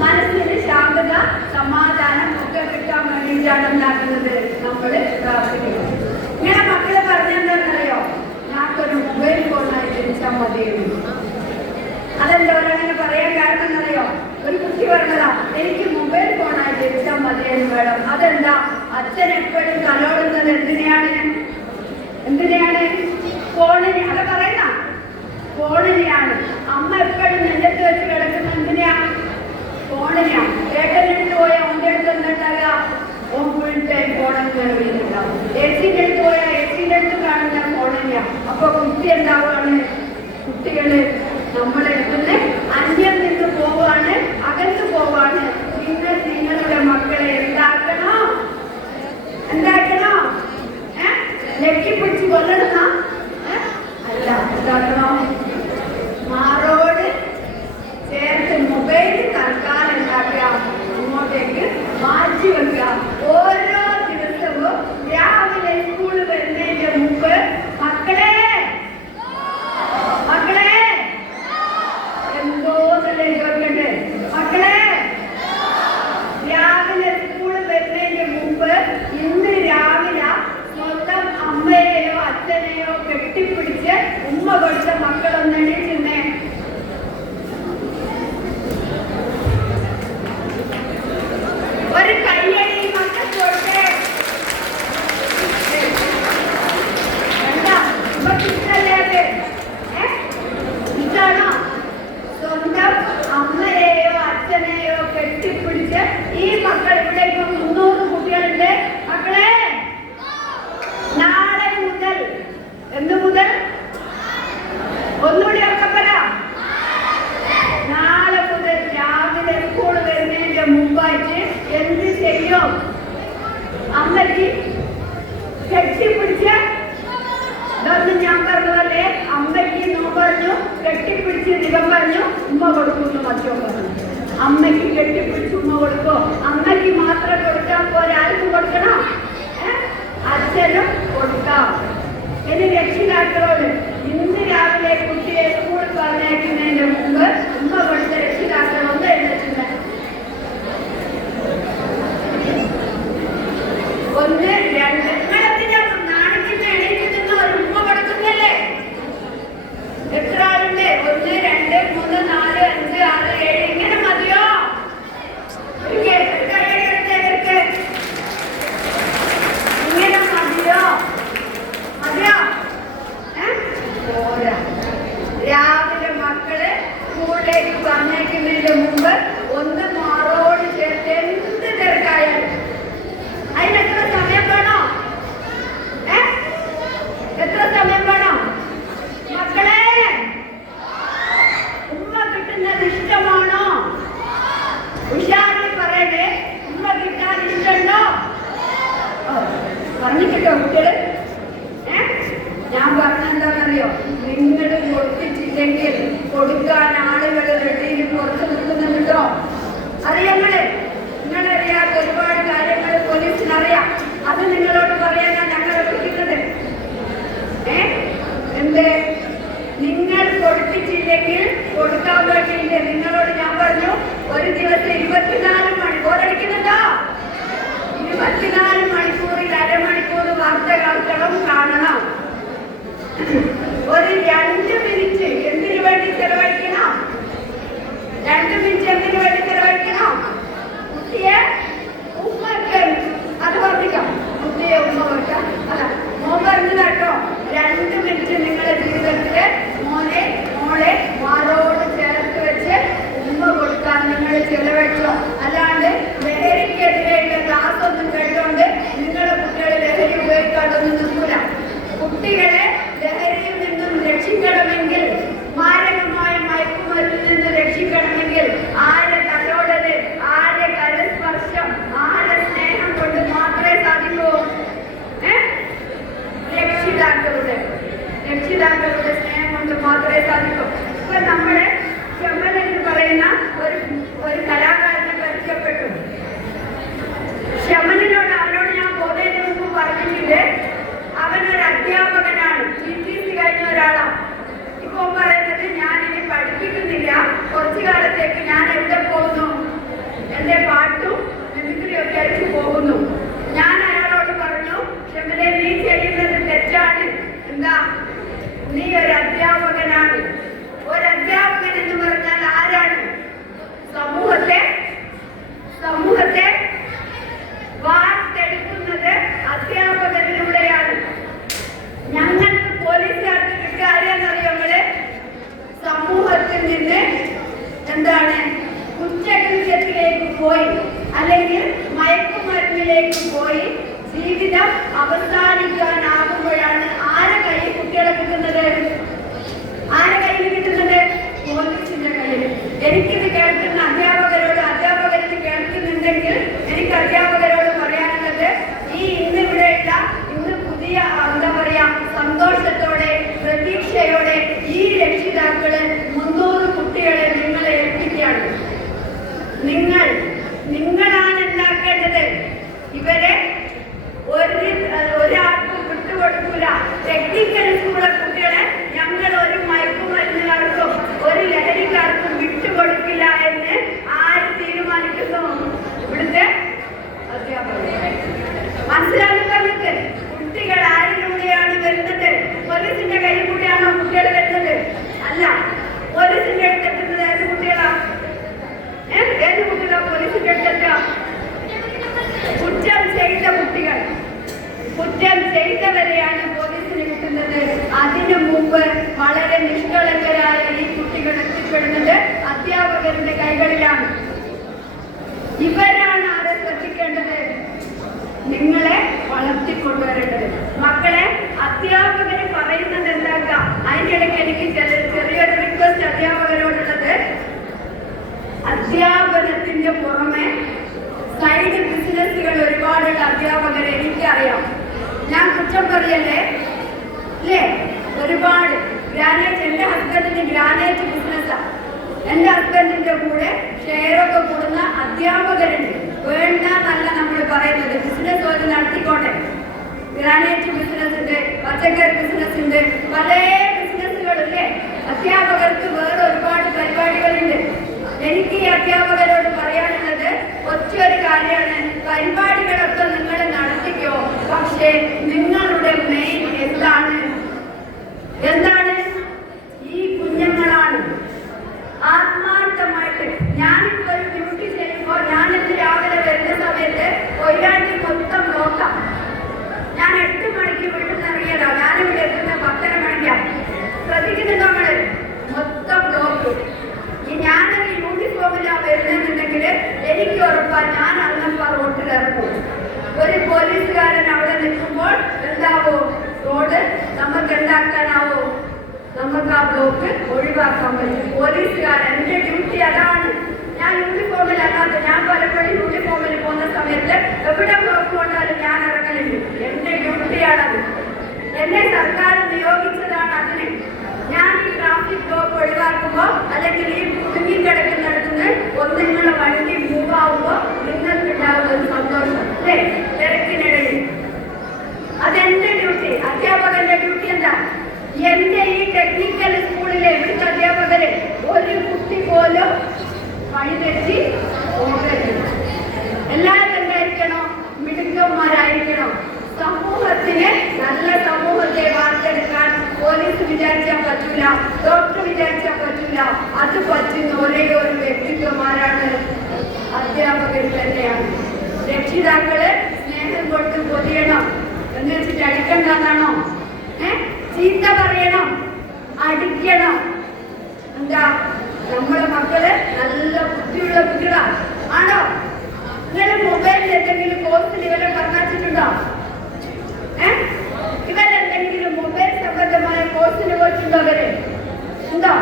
മനസ്സിന് ശാന്തത, സമാധാനം ഒക്കെ കിട്ടാൻ വേണ്ടിയിട്ടാണ് ഉണ്ടാക്കുന്നത് നമ്മൾ പ്രാർത്ഥിക്കുന്നത്. ഇങ്ങനെ മക്കളെ പറഞ്ഞെന്താണെന്നറിയോ? ഞങ്ങൾക്കൊരു മൊബൈൽ ഫോണായി ജനിച്ചാൽ മതിയെന്ന്. അതെന്താ അങ്ങനെ പറയാൻ കാരണം എന്നറിയോ? ഒരു കുട്ടി പറഞ്ഞതാ, എനിക്ക് മൊബൈൽ ഫോണായി ജനിച്ചാൽ മതിയെന്ന് വേണം. അതെന്താ? അച്ഛൻ എപ്പോഴും തലോടുന്നത് എന്തിനെയാണ്? ഫോണിന്. അത് പറയുന്ന ഫോണിനെയാണ്. അമ്മ എപ്പോഴും നെഞ്ചത്ത് വെച്ച് കിടക്കുന്ന എന്തിനാ? ഫോണിനെയാണ്. ഏട്ടനെടുത്ത് പോയാൽ ഒന്റെ അടുത്ത് എന്തുണ്ടാകുക? ഓൻ ഫുൾ ടൈം ഫോണെന്ന് കയറിയിട്ടുണ്ടാവും. എച്ചിന്റെ അടുത്ത് പോയാൽ എച്ചിന്റെ അടുത്ത് കാണുന്ന ഫോണിനെയാണ്. അപ്പൊ കുട്ടി എന്താവുകയാണ്? കുട്ടികള് നമ്മളെടുത്ത് അന്യം നിന്ന് പോവാണ്, അകന്നു പോവാണ്. നിങ്ങൾ നിങ്ങളുടെ മക്കളെ എന്താക്കണോ? നെക്കിപ്പിടിച്ച് കൊല്ലണ അല്ല, എന്താക്കണോ? മാറോട് ചേർത്ത് മൊബൈൽ തൽക്കാലം ഉണ്ടാക്കുക, അങ്ങോട്ടേക്ക് മാറ്റി വെക്കുക. ഓരോ ദിവസവും രാവിലെ സ്കൂളിൽ വരുന്നതിന്റെ മുമ്പ് മക്കളെ എന്തോ ചോദിക്കട്ടെ, മക്കളെ രാവിലെ സ്കൂളിൽ വരുന്നതിന്റെ മുമ്പ് ഇന്ന് രാവിലെ സ്വന്തം അമ്മയെയോ അച്ഛനെയോ കെട്ടിപ്പിടിച്ച് ഉമ്മ കൊടുത്ത മക്കളൊന്ന് എണീച്ചിരുന്നേ. ഒരു കയ്യടി മക്കൾ കൊടുത്തേ. എന്താ ഇഷ്ടല്ലേ? അത് ഇതാണോ? സ്വന്തം അമ്മയെയോ അച്ഛനെയോ കെട്ടിപ്പിടിച്ച് ഈ മക്കൾ ഇവിടെ ഇപ്പൊ 300 കുട്ടികളുണ്ട്. മക്കളെ നാളെ മുതൽ, എന്ത് മുതൽ? ഒന്നുകൂടി ഒക്കെ പറ. നാളെ മുതൽ രാവിലെ സ്കൂൾ വരുന്നതിന്റെ മുമ്പായിട്ട് എന്ത് ചെയ്യും? അമ്മയ്ക്ക് കെട്ടിപ്പിടിച്ച്, ഇതൊന്നും ഞാൻ പറഞ്ഞതല്ലേ, അമ്മയ്ക്ക് നോ പറഞ്ഞു, കെട്ടിപ്പിടിച്ച് നികം പറഞ്ഞു, ഉമ്മ കൊടുക്കുന്നു മറ്റോ പറഞ്ഞു. അമ്മയ്ക്ക് കെട്ടിപ്പിടിച്ച് ഉമ്മ കൊടുക്കോ? അമ്മയ്ക്ക് മാത്രം കൊടുക്കാൻ പോലെ ആർക്കും കൊടുക്കണം? അച്ഛനും കൊടുക്കാം. ഇനി രക്ഷിതാക്കളോട് ഇന്ന് രാവിലെ കുട്ടിയെ സ്കൂളിൽ പറഞ്ഞയക്കുന്നതിന് മുമ്പ് ഉമ്മ കൊടുത്ത രക്ഷിതാക്കൾ ഒന്ന് എഴുതിച്ചില്ല. 1, 2 നാണിക്കുന്ന എണീക്കുന്ന ഒരു ഉമ്മ കൊടുക്കുന്നല്ലേ? എത്ര ആളുണ്ട്? 1, 2, 3, 4, 5, 6, 7 ഇങ്ങനെ മതിയോ? ഇങ്ങനെ മതിയോ? പോരാ. രാവിലെ മക്കളെ സ്കൂളിലേക്ക് പറഞ്ഞേക്കുന്നതിന്റെ മുമ്പ് ഒന്ന് മാറോട് ചേർത്ത് എന്ത് തിരക്കായാലും അതിനെത്ര സമയം വേണോ? എത്ര സമയം വേണോ? മക്കളെ ഉമ്മ കിട്ടുന്നത് ഇഷ്ടമാണോ? ഉഷാറിൽ പറയണേ. ഉമ്മ കിട്ടാൻ ഇഷ്ടമുണ്ടോ? പറഞ്ഞിട്ടോ കുട്ടികള്? ഞാൻ പറഞ്ഞെന്താണെന്നറിയോ? നിങ്ങൾ കൊടുത്തിട്ടില്ലെങ്കിൽ കൊടുക്കാൻ ആളുകൾ റെഡിയിൽ പുറത്ത് നിൽക്കുന്നുണ്ടോ? അറിയാങ്ങള് നിങ്ങളറിയാത്ത ഒരുപാട് കാര്യങ്ങൾ പോലീസിനറിയാം. അത് നിങ്ങളോട് പറയാനാണ് ഞങ്ങൾ വിളിക്കുന്നത്. എന്ത്? നിങ്ങൾ കൊടുത്തിട്ടില്ലെങ്കിൽ കൊടുക്കാൻ വേണ്ടിയില്ലേ? നിങ്ങളോട് ഞാൻ പറഞ്ഞു ഒരു ദിവസം 24 മണിക്കൂർ അടിക്കുന്നുണ്ടോ? 24 മണിക്കൂറിൽ അരമണിക്കൂർ വാർത്ത കേൾക്കണം, കാണണം. ഒരു 2 മിനിറ്റ് എന്തിനു വേണ്ടി ചെലവഴിക്കണം? 2 മിനിറ്റ് എന്തിനു വേണ്ടി ചെലവഴിക്കണം? കുട്ടിയെ ഉമ്മക്ക് അത് പറഞ്ഞിക്കാം. കുട്ടിയെ ഉമ്മ വെക്കാം. അല്ല, മോൻ പറഞ്ഞതാട്ടോ. 2 മിനിറ്റ് നിങ്ങളുടെ ജീവിതത്തില് മോനെ മോളെ മാറോട് ചേർത്ത് വെച്ച് ഉമ്മ കൊടുക്കാൻ നിങ്ങൾ ചെലവഴിച്ചോ. അല്ലാണ്ട് ലഹരിക്കെതിരെയുള്ള ക്ലാസ് ഒന്നും കേട്ടോണ്ട് നിങ്ങളുടെ കുട്ടികളെ ലഹരി ഉപയോഗിക്കാണ്ടൊന്നും ഇവരെ ഒരാൾക്കും വിട്ടുകൊടുക്കൂല. ടെക്നിക്കൽ സ്കൂളിലെ കുട്ടികളെ ഞങ്ങൾ ഒരു മയക്കുമരുന്നുകാർക്കും ഒരു ലഹരിക്കാർക്കും വിട്ടുകൊടുക്കില്ല എന്ന് ആര് തീരുമാനിക്കുന്നു? ഇവിടുത്തെ അധ്യാപകർ. മനസ്സിലാകുന്ന നമുക്ക് കുട്ടികൾ ആരിലൂടെയാണ് വരുന്നത്? പോലീസിന്റെ കൈ കൂടെയാണോ കുട്ടികൾ വരുന്നത്? അല്ല. പോലീസിന്റെ അടുത്തെത്തുന്നത് ഏത് കുട്ടികളാ? ഏത് കുട്ടികളാ പോലീസിന്റെ അടുത്തെത്തുക? കുറ്റം ചെയ്ത കുട്ടികൾ. കുറ്റം ചെയ്തവരെയാണ് പോലീസിന് കിട്ടുന്നത്. അതിനു മുമ്പ് വളരെ നിഷ്കളങ്കരായ ഈ കുട്ടികൾ എത്തിപ്പെടുന്നത് അധ്യാപകരുടെ കൈകളിലാണ്. ഇവരാണ് ആരെ ശ്രദ്ധിക്കേണ്ടത്? നിങ്ങളെ വളർത്തിക്കൊണ്ടുവരേണ്ടത്. മക്കളെ, അധ്യാപകര് പറയുന്നത് എന്താക്കുക? അതിൻ്റെ ഇടയ്ക്ക് എനിക്ക് ചെറിയൊരു റിക്വസ്റ്റ് അധ്യാപകരോടുള്ളത്, അധ്യാപനത്തിന്റെ പുറമെ സൈഡ് ബിസിനസ്സുകൾ ഒരുപാടുള്ള അധ്യാപകരെ എനിക്കറിയാം. ഞാൻ കുറ്റം പറയല്ലേ, അല്ലേ? ഒരുപാട് ഗ്രാനൈറ്റ്, എൻ്റെ ഹസ്ബൻഡിന് ഗ്രാനൈറ്റ് ബിസിനസ്സാണ്. എൻ്റെ ഹസ്ബൻഡിന്റെ കൂടെ ഷെയറൊക്കെ കൂടുന്ന അധ്യാപകരുണ്ട്. വേണ്ട എന്നല്ല നമ്മൾ പറയുന്നത്, ബിസിനസ് ഒരു നടത്തിക്കോട്ടെ. ഗ്രാനൈറ്റ് ബിസിനസ് ഉണ്ട്, പച്ചക്കറി ബിസിനസ് ഉണ്ട്, പല ബിസിനസ്സുകളില്ലേ. അധ്യാപകർക്ക് വേറെ ഒരുപാട് പരിപാടികളുണ്ട്. എനിക്ക് ഈ അധ്യാപകരോട് പറയാനുള്ളത് ഒറ്റൊരു കാര്യമാണ്, പരിപാടികളൊക്കെ നിങ്ങൾ നടത്തിക്കോ, പക്ഷേ നിങ്ങളുടെ മെയിൻ എന്താണ്? ഈ കുഞ്ഞുങ്ങളാണ്. ആത്മാർത്ഥമായിട്ട് ഞാനിപ്പോ ഒരു ഡ്യൂട്ടി ചെയ്യുമ്പോൾ ഞാനിന്ന് രാവിലെ വരുന്ന സമയത്ത് ഒരാഴ്ച മൊത്തം നോക്കാം. ഞാൻ 8 മണിക്ക് വീട്ടിൽ നിന്ന് ഇറങ്ങിയതാ. ഞാനിവിടെ എത്തുന്ന 10:30 മണിക്കാണ്. ശ്രദ്ധിക്കുന്നത് നമ്മള് മൊത്തം ബ്ലോക്ക്. ഞാനൊരു യൂണിഫോമിലാണ് വരുന്നുണ്ടെങ്കിൽ എനിക്ക് ഉറപ്പാണ് ഞാൻ അന്നപ്പ റോട്ടിൽ ഇറങ്ങും. ഒരു പോലീസുകാരൻ അവിടെ നിൽക്കുമ്പോൾ എന്താവോ? റോഡ് നമുക്ക് എന്താക്കാനാവോ? നമുക്ക് ആ ബ്ലോക്ക് ഒഴിവാക്കാൻ പറ്റും. പോലീസുകാരൻ, എൻ്റെ ഡ്യൂട്ടി അതാണ്. ഞാൻ യൂണിഫോമിലല്ലാത്ത, ഞാൻ പലപ്പോഴും യൂണിഫോമിൽ പോകുന്ന സമയത്ത് എവിടെ ബ്ലോക്ക് കൊണ്ടാലും ഞാൻ ഇറങ്ങലുണ്ട്. എൻ്റെ ഡ്യൂട്ടിയാണത്. എന്നെ സർക്കാർ നിയോഗിച്ചതാണ് അതിന്. ഞാൻ ഈ ട്രാഫിക് ബ്ലോക്ക് ഒഴിവാക്കുമ്പോൾ, അല്ലെങ്കിൽ ഈ കുടുങ്ങിക്കിടക്കുന്നിടത്തുനിന്ന് ഒന്നിങ്ങളുടെ വണ്ടി മൂവ് ആവുമ്പോൾ നിങ്ങൾക്കുണ്ടാകുന്ന ഒരു സന്തോഷം, അല്ലേ? തിരക്കിനിടയിൽ അതെന്റെ ഡ്യൂട്ടി. അധ്യാപകന്റെ ഡ്യൂട്ടി എന്താ? എന്റെ ഈ ടെക്നിക്കൽ സ്കൂളിലെ ഇവിടുത്തെ അധ്യാപകര് ഒരു കുട്ടി പോലും വഴിതെറ്റി പോകരുത്. എല്ലാവരും എന്തായിരിക്കണം? മിടുക്കന്മാരായിരിക്കണം. സമൂഹത്തിന് നല്ല സമൂഹത്തെ വാർത്തെടുക്കാൻ പോലീസ് വിചാരിച്ചാൽ പറ്റൂല, ഡോക്ടർ വിചാരിച്ചാൽ പറ്റൂല. അത് പറ്റുന്ന ഒരേ ഒരു വ്യക്തിത്വമാരാണ് അധ്യാപകർ തന്നെയാണ്. രക്ഷിതാക്കള് സ്നേഹം കൊടുത്ത് പൊതിയണം എന്ന് വെച്ചിട്ട് അടിക്കണ്ടെന്നാണോ? ചീത്ത പറയണം, അടിക്കണം. എന്താ? നമ്മളെ മക്കള് നല്ല ബുദ്ധിയുള്ള കുട്ടികളാ ആണോ? നിങ്ങൾ മൊബൈലിൽ എന്തെങ്കിലും കോഴ്സിൽ ഇവരെ പറഞ്ഞിട്ടുണ്ടോ? ഇവരെന്തെങ്കിലും മൊബൈൽ സംബന്ധമായ കോഴ്സിന് പോയിട്ടുണ്ടോ? അവര് ഉണ്ടോ?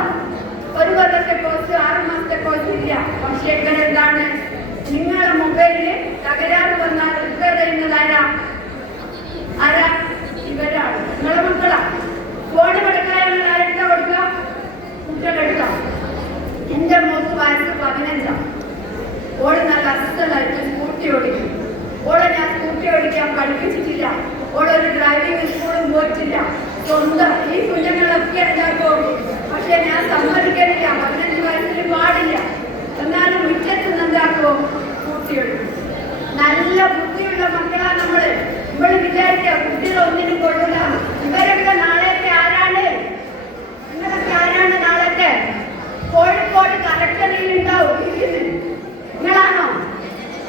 1 വർഷത്തെ കോഴ്സ്, 6 മാസത്തെ കോഴ്സ് ഇല്ല. പക്ഷെ ഇവരെന്താണ്? നിങ്ങളെ മൊബൈലില് തകരാറ് വന്നാൽ റിപ്പയർ ചെയ്യുന്നത് ആരാ? ഇവരാണ്. നിങ്ങളെ മക്കളാ. ഫോണ് കൊടുക്കാനുള്ള ആരെടുത്താ കൊടുക്കുക? കുട്ടികളെടുക്കാം. എന്റെ മോൾക്ക് വയസ്സ് 15. ഓള് നല്ല അസ്സലായിട്ട് സ്കൂട്ടി ഓടിക്കും. ഓളെ ഞാൻ സ്കൂട്ടി ഓടിക്കാൻ പഠിപ്പിച്ചിട്ടില്ല. ഓളൊരു ഡ്രൈവിംഗ് സ്കൂളും പോയിട്ടില്ല. സ്വന്തം ഈ കുഞ്ഞുങ്ങളൊക്കെ ഉണ്ടാക്കും. പക്ഷെ ഞാൻ സമ്മതിക്കലില്ല. 15 വയസ്സിൽ പാടില്ല. എന്നാലും മുറ്റത്ത് നിന്നാക്കോ സ്കൂട്ടിയെടുക്കും. നല്ല ബുദ്ധിയുള്ള മക്കളാണ് നമ്മള്. നമ്മള് വിചാരിക്കുക കുട്ടികൾ ഒന്നിനും കൊള്ളില്ല. ഇവരൊക്കെ നാളത്തെ ആരാണ്? നിങ്ങളൊക്കെ ആരാണ് നാളത്തെ? കോഴിക്കോട് കലക്ടറിൽ ഉണ്ടാവും. നിങ്ങളാണോ?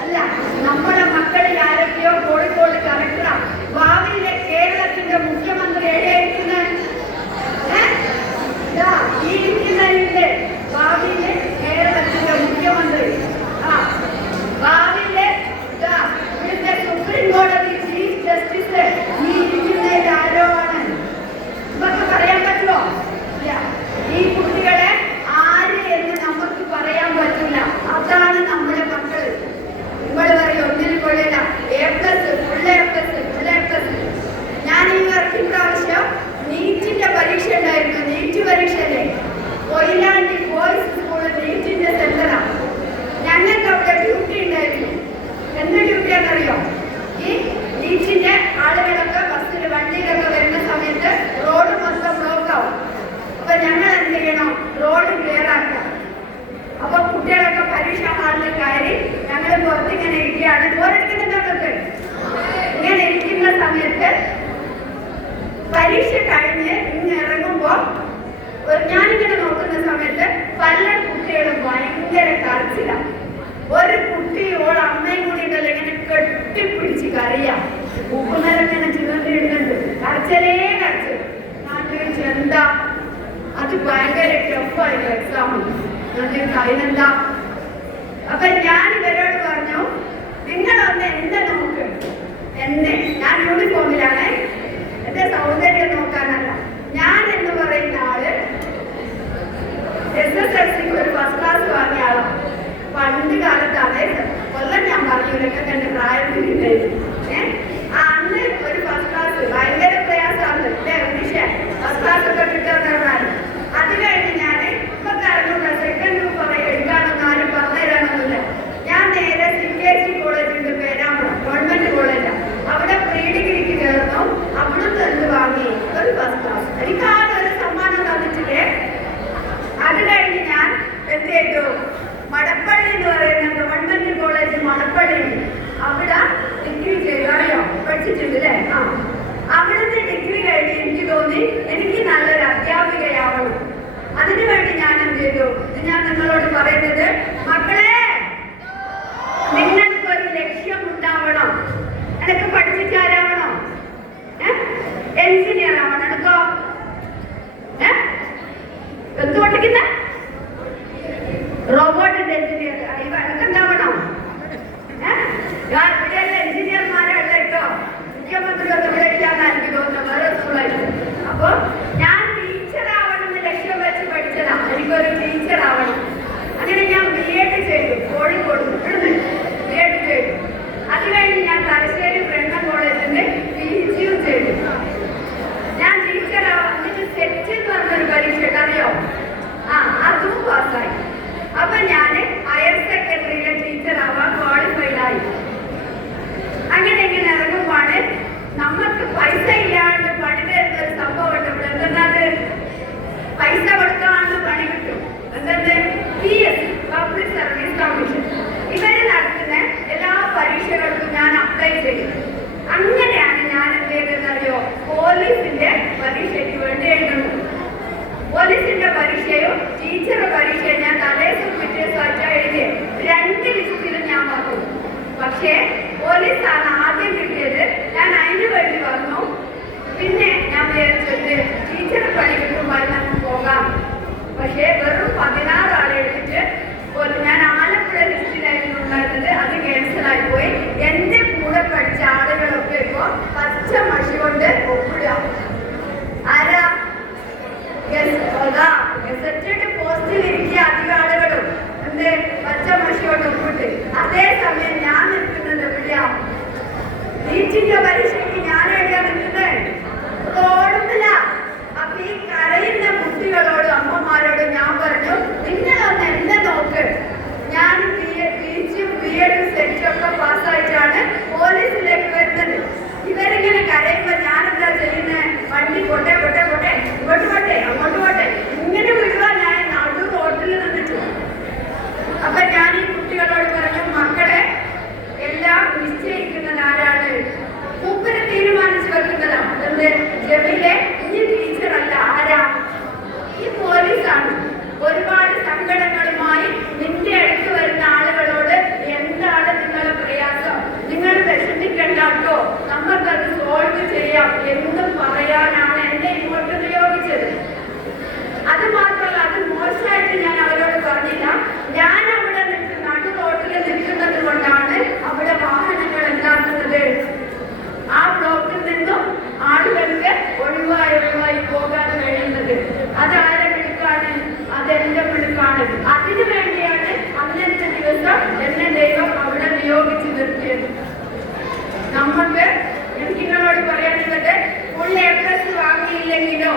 അല്ല. നമ്മുടെ മക്കളിൽ ആരൊക്കെയോ കോഴിക്കോട് കലക്ടറാ. ഭാവിയിലെ കേരളത്തിന്റെ മുഖ്യമന്ത്രി എവിടെയിരിക്കുന്നത്? ഈ ഇരിക്കുന്നതിന്റെ ഭാവിയിലെ കേരളത്തിന്റെ മുഖ്യമന്ത്രി. ഭാവിയിലെ ഇവിടുത്തെ സുപ്രീം കോടതി ചീഫ് ജസ്റ്റിസ് ഈ ഇരിക്കുന്നതിൽ ആരോ ആണ്. ഇവർക്ക് പറയാൻ പറ്റുമോ? ഈ കുട്ടികളെ ആര് എന്ന് നമുക്ക് പറയാൻ പറ്റില്ല. ഓൾ അമ്മയും കൂടി ഉണ്ടല്ലോ ഇങ്ങനെ കെട്ടിപ്പിടിച്ച് കരയാ. ഉപ്പുനരം ഇങ്ങനെ ചുവന്നിടുന്നുണ്ട്. കരച്ചലേ കരച്ചൽ. ഞാൻ ചോദിച്ചു എന്താ? അത് ഭയങ്കര ടഫായിരുന്നു എക്സാം. ഞാൻ ചോദിച്ചു അതിനെന്താ? അപ്പൊ ഞാൻ ഇവരോട് പറഞ്ഞു, നിങ്ങളൊന്ന് എന്നെ നോക്ക്. എന്നെ, ഞാൻ യൂണിഫോമിലാണ്, എന്റെ സൗന്ദര്യം നോക്കാനല്ല. ഞാൻ എന്ന് പറയുന്ന ആള് SSLC ഒരു ഫസ്റ്റ് ക്ലാസ് വാങ്ങിയ ആളാണ്. പണ്ട് കാലത്താണ്, കൊല്ലം ഞാൻ പറഞ്ഞു, ഇതൊക്കെ എന്റെ പ്രായത്തിലുണ്ട്. അന്ന് ഒരു ഫസ്റ്റ് ക്ലാസ് ഭയങ്കര പ്രയാസമാണ് ഫസ്റ്റ് ക്ലാസ് ഒക്കെ കിട്ടാന്ന് പറഞ്ഞാൽ. അത് കഴിഞ്ഞ് ഞാൻ ഇപ്പൊ അറിഞ്ഞൂടാ സെക്കൻഡ് ഗ്രൂപ്പ് എടുക്കാനൊന്നും ആരും പറഞ്ഞു തരാനൊന്നുമില്ല. ഞാൻ നേരെ CKG കോളേജുണ്ട്, പേരാമ്പ്ര ഗവൺമെന്റ് കോളേജാണ്. അവിടെ പ്രീ ഡിഗ്രിക്ക് ചേർന്നു. അവിടുന്ന് എന്ത് വാങ്ങി? ഒരു ഫസ്റ്റ് ക്ലാസ്. എനിക്ക് ആ ഒരു സമ്മാനം തന്നിട്ടില്ലേ. അത് കഴിഞ്ഞ് ഞാൻ എന്ത് ചെയ്തു? മടപ്പള്ളി എന്ന് പറയുന്ന ഗവൺമെന്റ് കോളേജ് മടപ്പള്ളി, അവിടെ ഡിഗ്രി ചെയ്തു. അറിയോ? പഠിച്ചിട്ടുണ്ട് അല്ലേ? അവിടുന്ന് ഡിഗ്രി കഴിഞ്ഞ് എനിക്ക് തോന്നി എനിക്ക് നല്ലൊരു അധ്യാപികയാവണം. അതിനുവേണ്ടി ഞാൻ എന്ത് ചെയ്തു? ഞാൻ നിങ്ങളോട് പറയുന്നത്, മക്കളെ നിങ്ങൾക്കൊരു ലക്ഷ്യം ഉണ്ടാവണം. എനിക്ക് പഠിച്ചിട്ടാരാവണം? എഞ്ചിനീയർ ആവണം. എടുക്കോ എന്ത് പഠിക്കുന്ന? റോബോട്ടിന്റെ എഞ്ചിനീയർ. എന്താവണം? ഇവിടെയുള്ള എഞ്ചിനീയർമാരുള്ള കേട്ടോ. മുഖ്യമന്ത്രി ഒന്ന് വിളിക്കാന്ന് എനിക്ക് തോന്നുന്നു, വേറെ സ്കൂളായിട്ട്. അപ്പൊ ഞാൻ ടീച്ചർ ആവണമെന്ന് ലക്ഷ്യം വെച്ച് പഠിച്ചതാ. എനിക്കൊരു ടീച്ചർ ആവണം. അങ്ങനെ ഞാൻ B.Ed ചെയ്തു, കോഴിക്കോട് B.Ed ചെയ്തു. അത് കഴിഞ്ഞ് ഞാൻ തലശ്ശേരി ബ്രഹ്മ കോളേജിന്റെ PGയും ചെയ്തു. ഞാൻ ടീച്ചർ ആവാൻ സെറ്റ് എന്ന് പറഞ്ഞൊരു പരീക്ഷ അറിയോ? അതും പാസ്സായി. അപ്പൊ ഞാന് ഹയർ സെക്കൻഡറിയിലെ ടീച്ചർ ആവാൻ ക്വാളിഫൈഡ് ആയി. അങ്ങനെ ഇങ്ങനെ ഇറങ്ങുമ്പോഴാണ് നമുക്ക് പൈസ ഇല്ലാണ്ട് പണി തരുന്ന ഒരു സംഭവം ഉണ്ട് ഇവിടെ. എന്തെന്നത്? പൈസ കൊടുക്കാണ്ട് പണി കിട്ടും. എന്തെന്ന്? PSC, public service commission. ഇവര് നടത്തുന്ന എല്ലാ പരീക്ഷകൾക്കും ഞാൻ അപ്ലൈ ചെയ്യും. അങ്ങനെയാണ് ഞാൻ എന്ത് ചെയ്തതെന്നറിയോ? പോലീസിന്റെ പരീക്ഷയ്ക്ക് വേണ്ടി എഴുതുന്നത്. പോലീസിന്റെ പരീക്ഷയും ടീച്ചറുടെ പരീക്ഷയും ഞാൻ തലേദിവസം പിറ്റേദിവസമായിട്ടാ എഴുതിയത്. 2 ലിസ്റ്റിലും ഞാൻ വന്നു. പക്ഷേ പോലീസാണ് ആദ്യം കിട്ടിയത്. ഞാൻ അതിന് വേണ്ടി വന്നു. പിന്നെ ഞാൻ വിചാരിച്ചത് ടീച്ചറെ പണി കിട്ടുമ്പോൾ നമുക്ക് പോകാം. പക്ഷേ വെറും 16 ആളെ എടുത്തിട്ട് ഞാൻ ആലപ്പുഴ ലിസ്റ്റിലായിരുന്നു ഉണ്ടായിരുന്നത്. അത് ക്യാൻസലായി പോയി. എന്റെ കൂടെ പഠിച്ച ആളുകളൊക്കെ ഇപ്പോ പച്ച മഷി കൊണ്ട് ഒപ്പിടുക. ആരാ? ഗസറ്റഡ് പോസ്റ്റിൽ ഇരിക്കുക അധികം ആളുകളും. എന്ത്? പച്ച മഷി കൊണ്ട് ഒപ്പിട്ട്. അതേസമയം ഞാൻ നിൽക്കുന്നത് എവിടെയാ? നീറ്റിന്റെ പരീക്ഷയ്ക്ക് ഞാൻ എവിടെയാ നിൽക്കുന്നത്? ഓടുന്നില്ല. അപ്പൊ ഈ കരയുന്ന കുട്ടികളോടും അമ്മമാരോടും ഞാൻ പറഞ്ഞു, നിങ്ങളൊന്ന് എന്നെ നോക്ക്. ഞാൻ PGയും B.Edഉം സെറ്റും ഒക്കെ പാസ്സായിട്ടാണ് പോലീസിലേക്ക് വരുന്നത്. ഇവരിങ്ങനെ കരയുമ്പോ ഞാൻ എന്താ ചെയ്യുന്നത്? വണ്ടി പോട്ടെ പോട്ടെ പോട്ടെ, ഇങ്ങോട്ട് പോട്ടെ അങ്ങോട്ട് പോട്ടെ, ഇങ്ങനെ വിടുക. ഞാൻ നടു റോട്ടിൽ നിന്നിട്ടു. അപ്പൊ ഞാൻ ഈ കുട്ടികളോട് പറഞ്ഞു, മക്കളെ എല്ലാം നിശ്ചയിക്കുന്നത് ആരാണ്? മൂപ്പര് തീരുമാനിച്ചു വെക്കുന്നതാണ്. എന്ത്? ജമീലെ ഈ ടീച്ചറല്ല, ആരാ? ഈ പോലീസാണ്. ഒരുപാട് സങ്കടങ്ങളുമായി നിന്റെ അടുത്ത് വരുന്ന ആളുകളോട് എന്താണ് നിങ്ങളുടെ പ്രയാസം? നിങ്ങൾ വിഷമിക്കണ്ടോ, നമുക്കത് സോൾവ് ചെയ്യാം എന്ന് പറയാനാണ് എന്നെ ഇങ്ങോട്ട് നിയോഗിച്ചത്. അത് മാത്രമല്ല, അത് മോശമായിട്ട് ഞാൻ അവരോട് പറഞ്ഞില്ല. ഞാൻ അവിടെ നടു റോഡിൽ നിൽക്കുന്നത് കൊണ്ടാണ് അവിടെ വാഹനങ്ങൾ ഉണ്ടാക്കുന്നത്. ആ ബ്ലോക്കിൽ നിന്നും ആളുകൾക്ക് ഒഴിവായി പോകാൻ കഴിയുന്നത്. അതാരെ മിടുക്കാണ്? അതെന്റെ മിടുക്കാണ്. അതിനു വേണ്ടിയാണ് അന്നത്തെ ദിവസം എന്നെ ദൈവം അവിടെ നിയോഗിച്ചു നിർത്തിയത്. നമുക്ക് എനിക്കിങ്ങളോട് പറയാനുള്ളത്, ഫുൾ A+ വാങ്ങിയില്ലെങ്കിലോ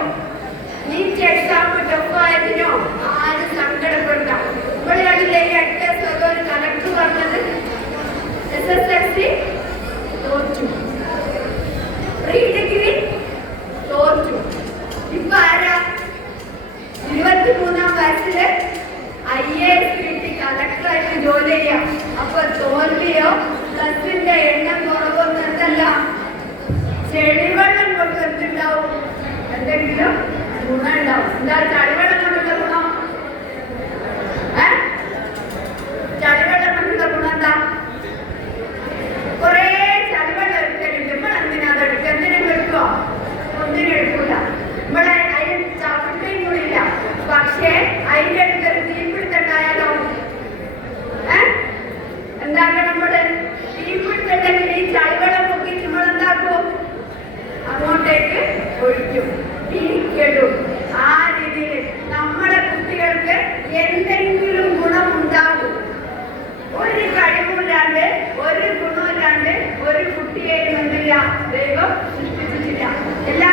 നീറ്റ് എക്സാം ടഫായതിനോ ആരും സങ്കടപ്പെടാം. ഇവിടെയാണില്ലേ ഈ അഡ്രസ് ഒരു കലക്ടർ പറഞ്ഞത്? SSLC തോറ്റു, പ്രീ ഡിഗ്രി തോറ്റു. ഇപ്പൊ ആരാ? 23-ാം വയസ്സില് IAS കിട്ടി കലക്ടറായിട്ട് ജോലി ചെയ്യാം. അപ്പൊ തോൽവിയോ പ്ലസിന്റെ എണ്ണം കുറവൊന്നും എന്തല്ല, ചെളിവെള്ളം കൊണ്ട് എന്തുണ്ടാവും? എന്തെങ്കിലും ഗുണം ഉണ്ടാവും. എന്താ ചളിവെള്ളം കൊണ്ടുള്ള ഗുണം? ചളിവെള്ളം കൊണ്ടുള്ള ഗുണം എന്താ? കുട്ടിയെയും എന്തില്ല ദൈവം സൃഷ്ടിച്ചിട്ടില്ല. എല്ലാ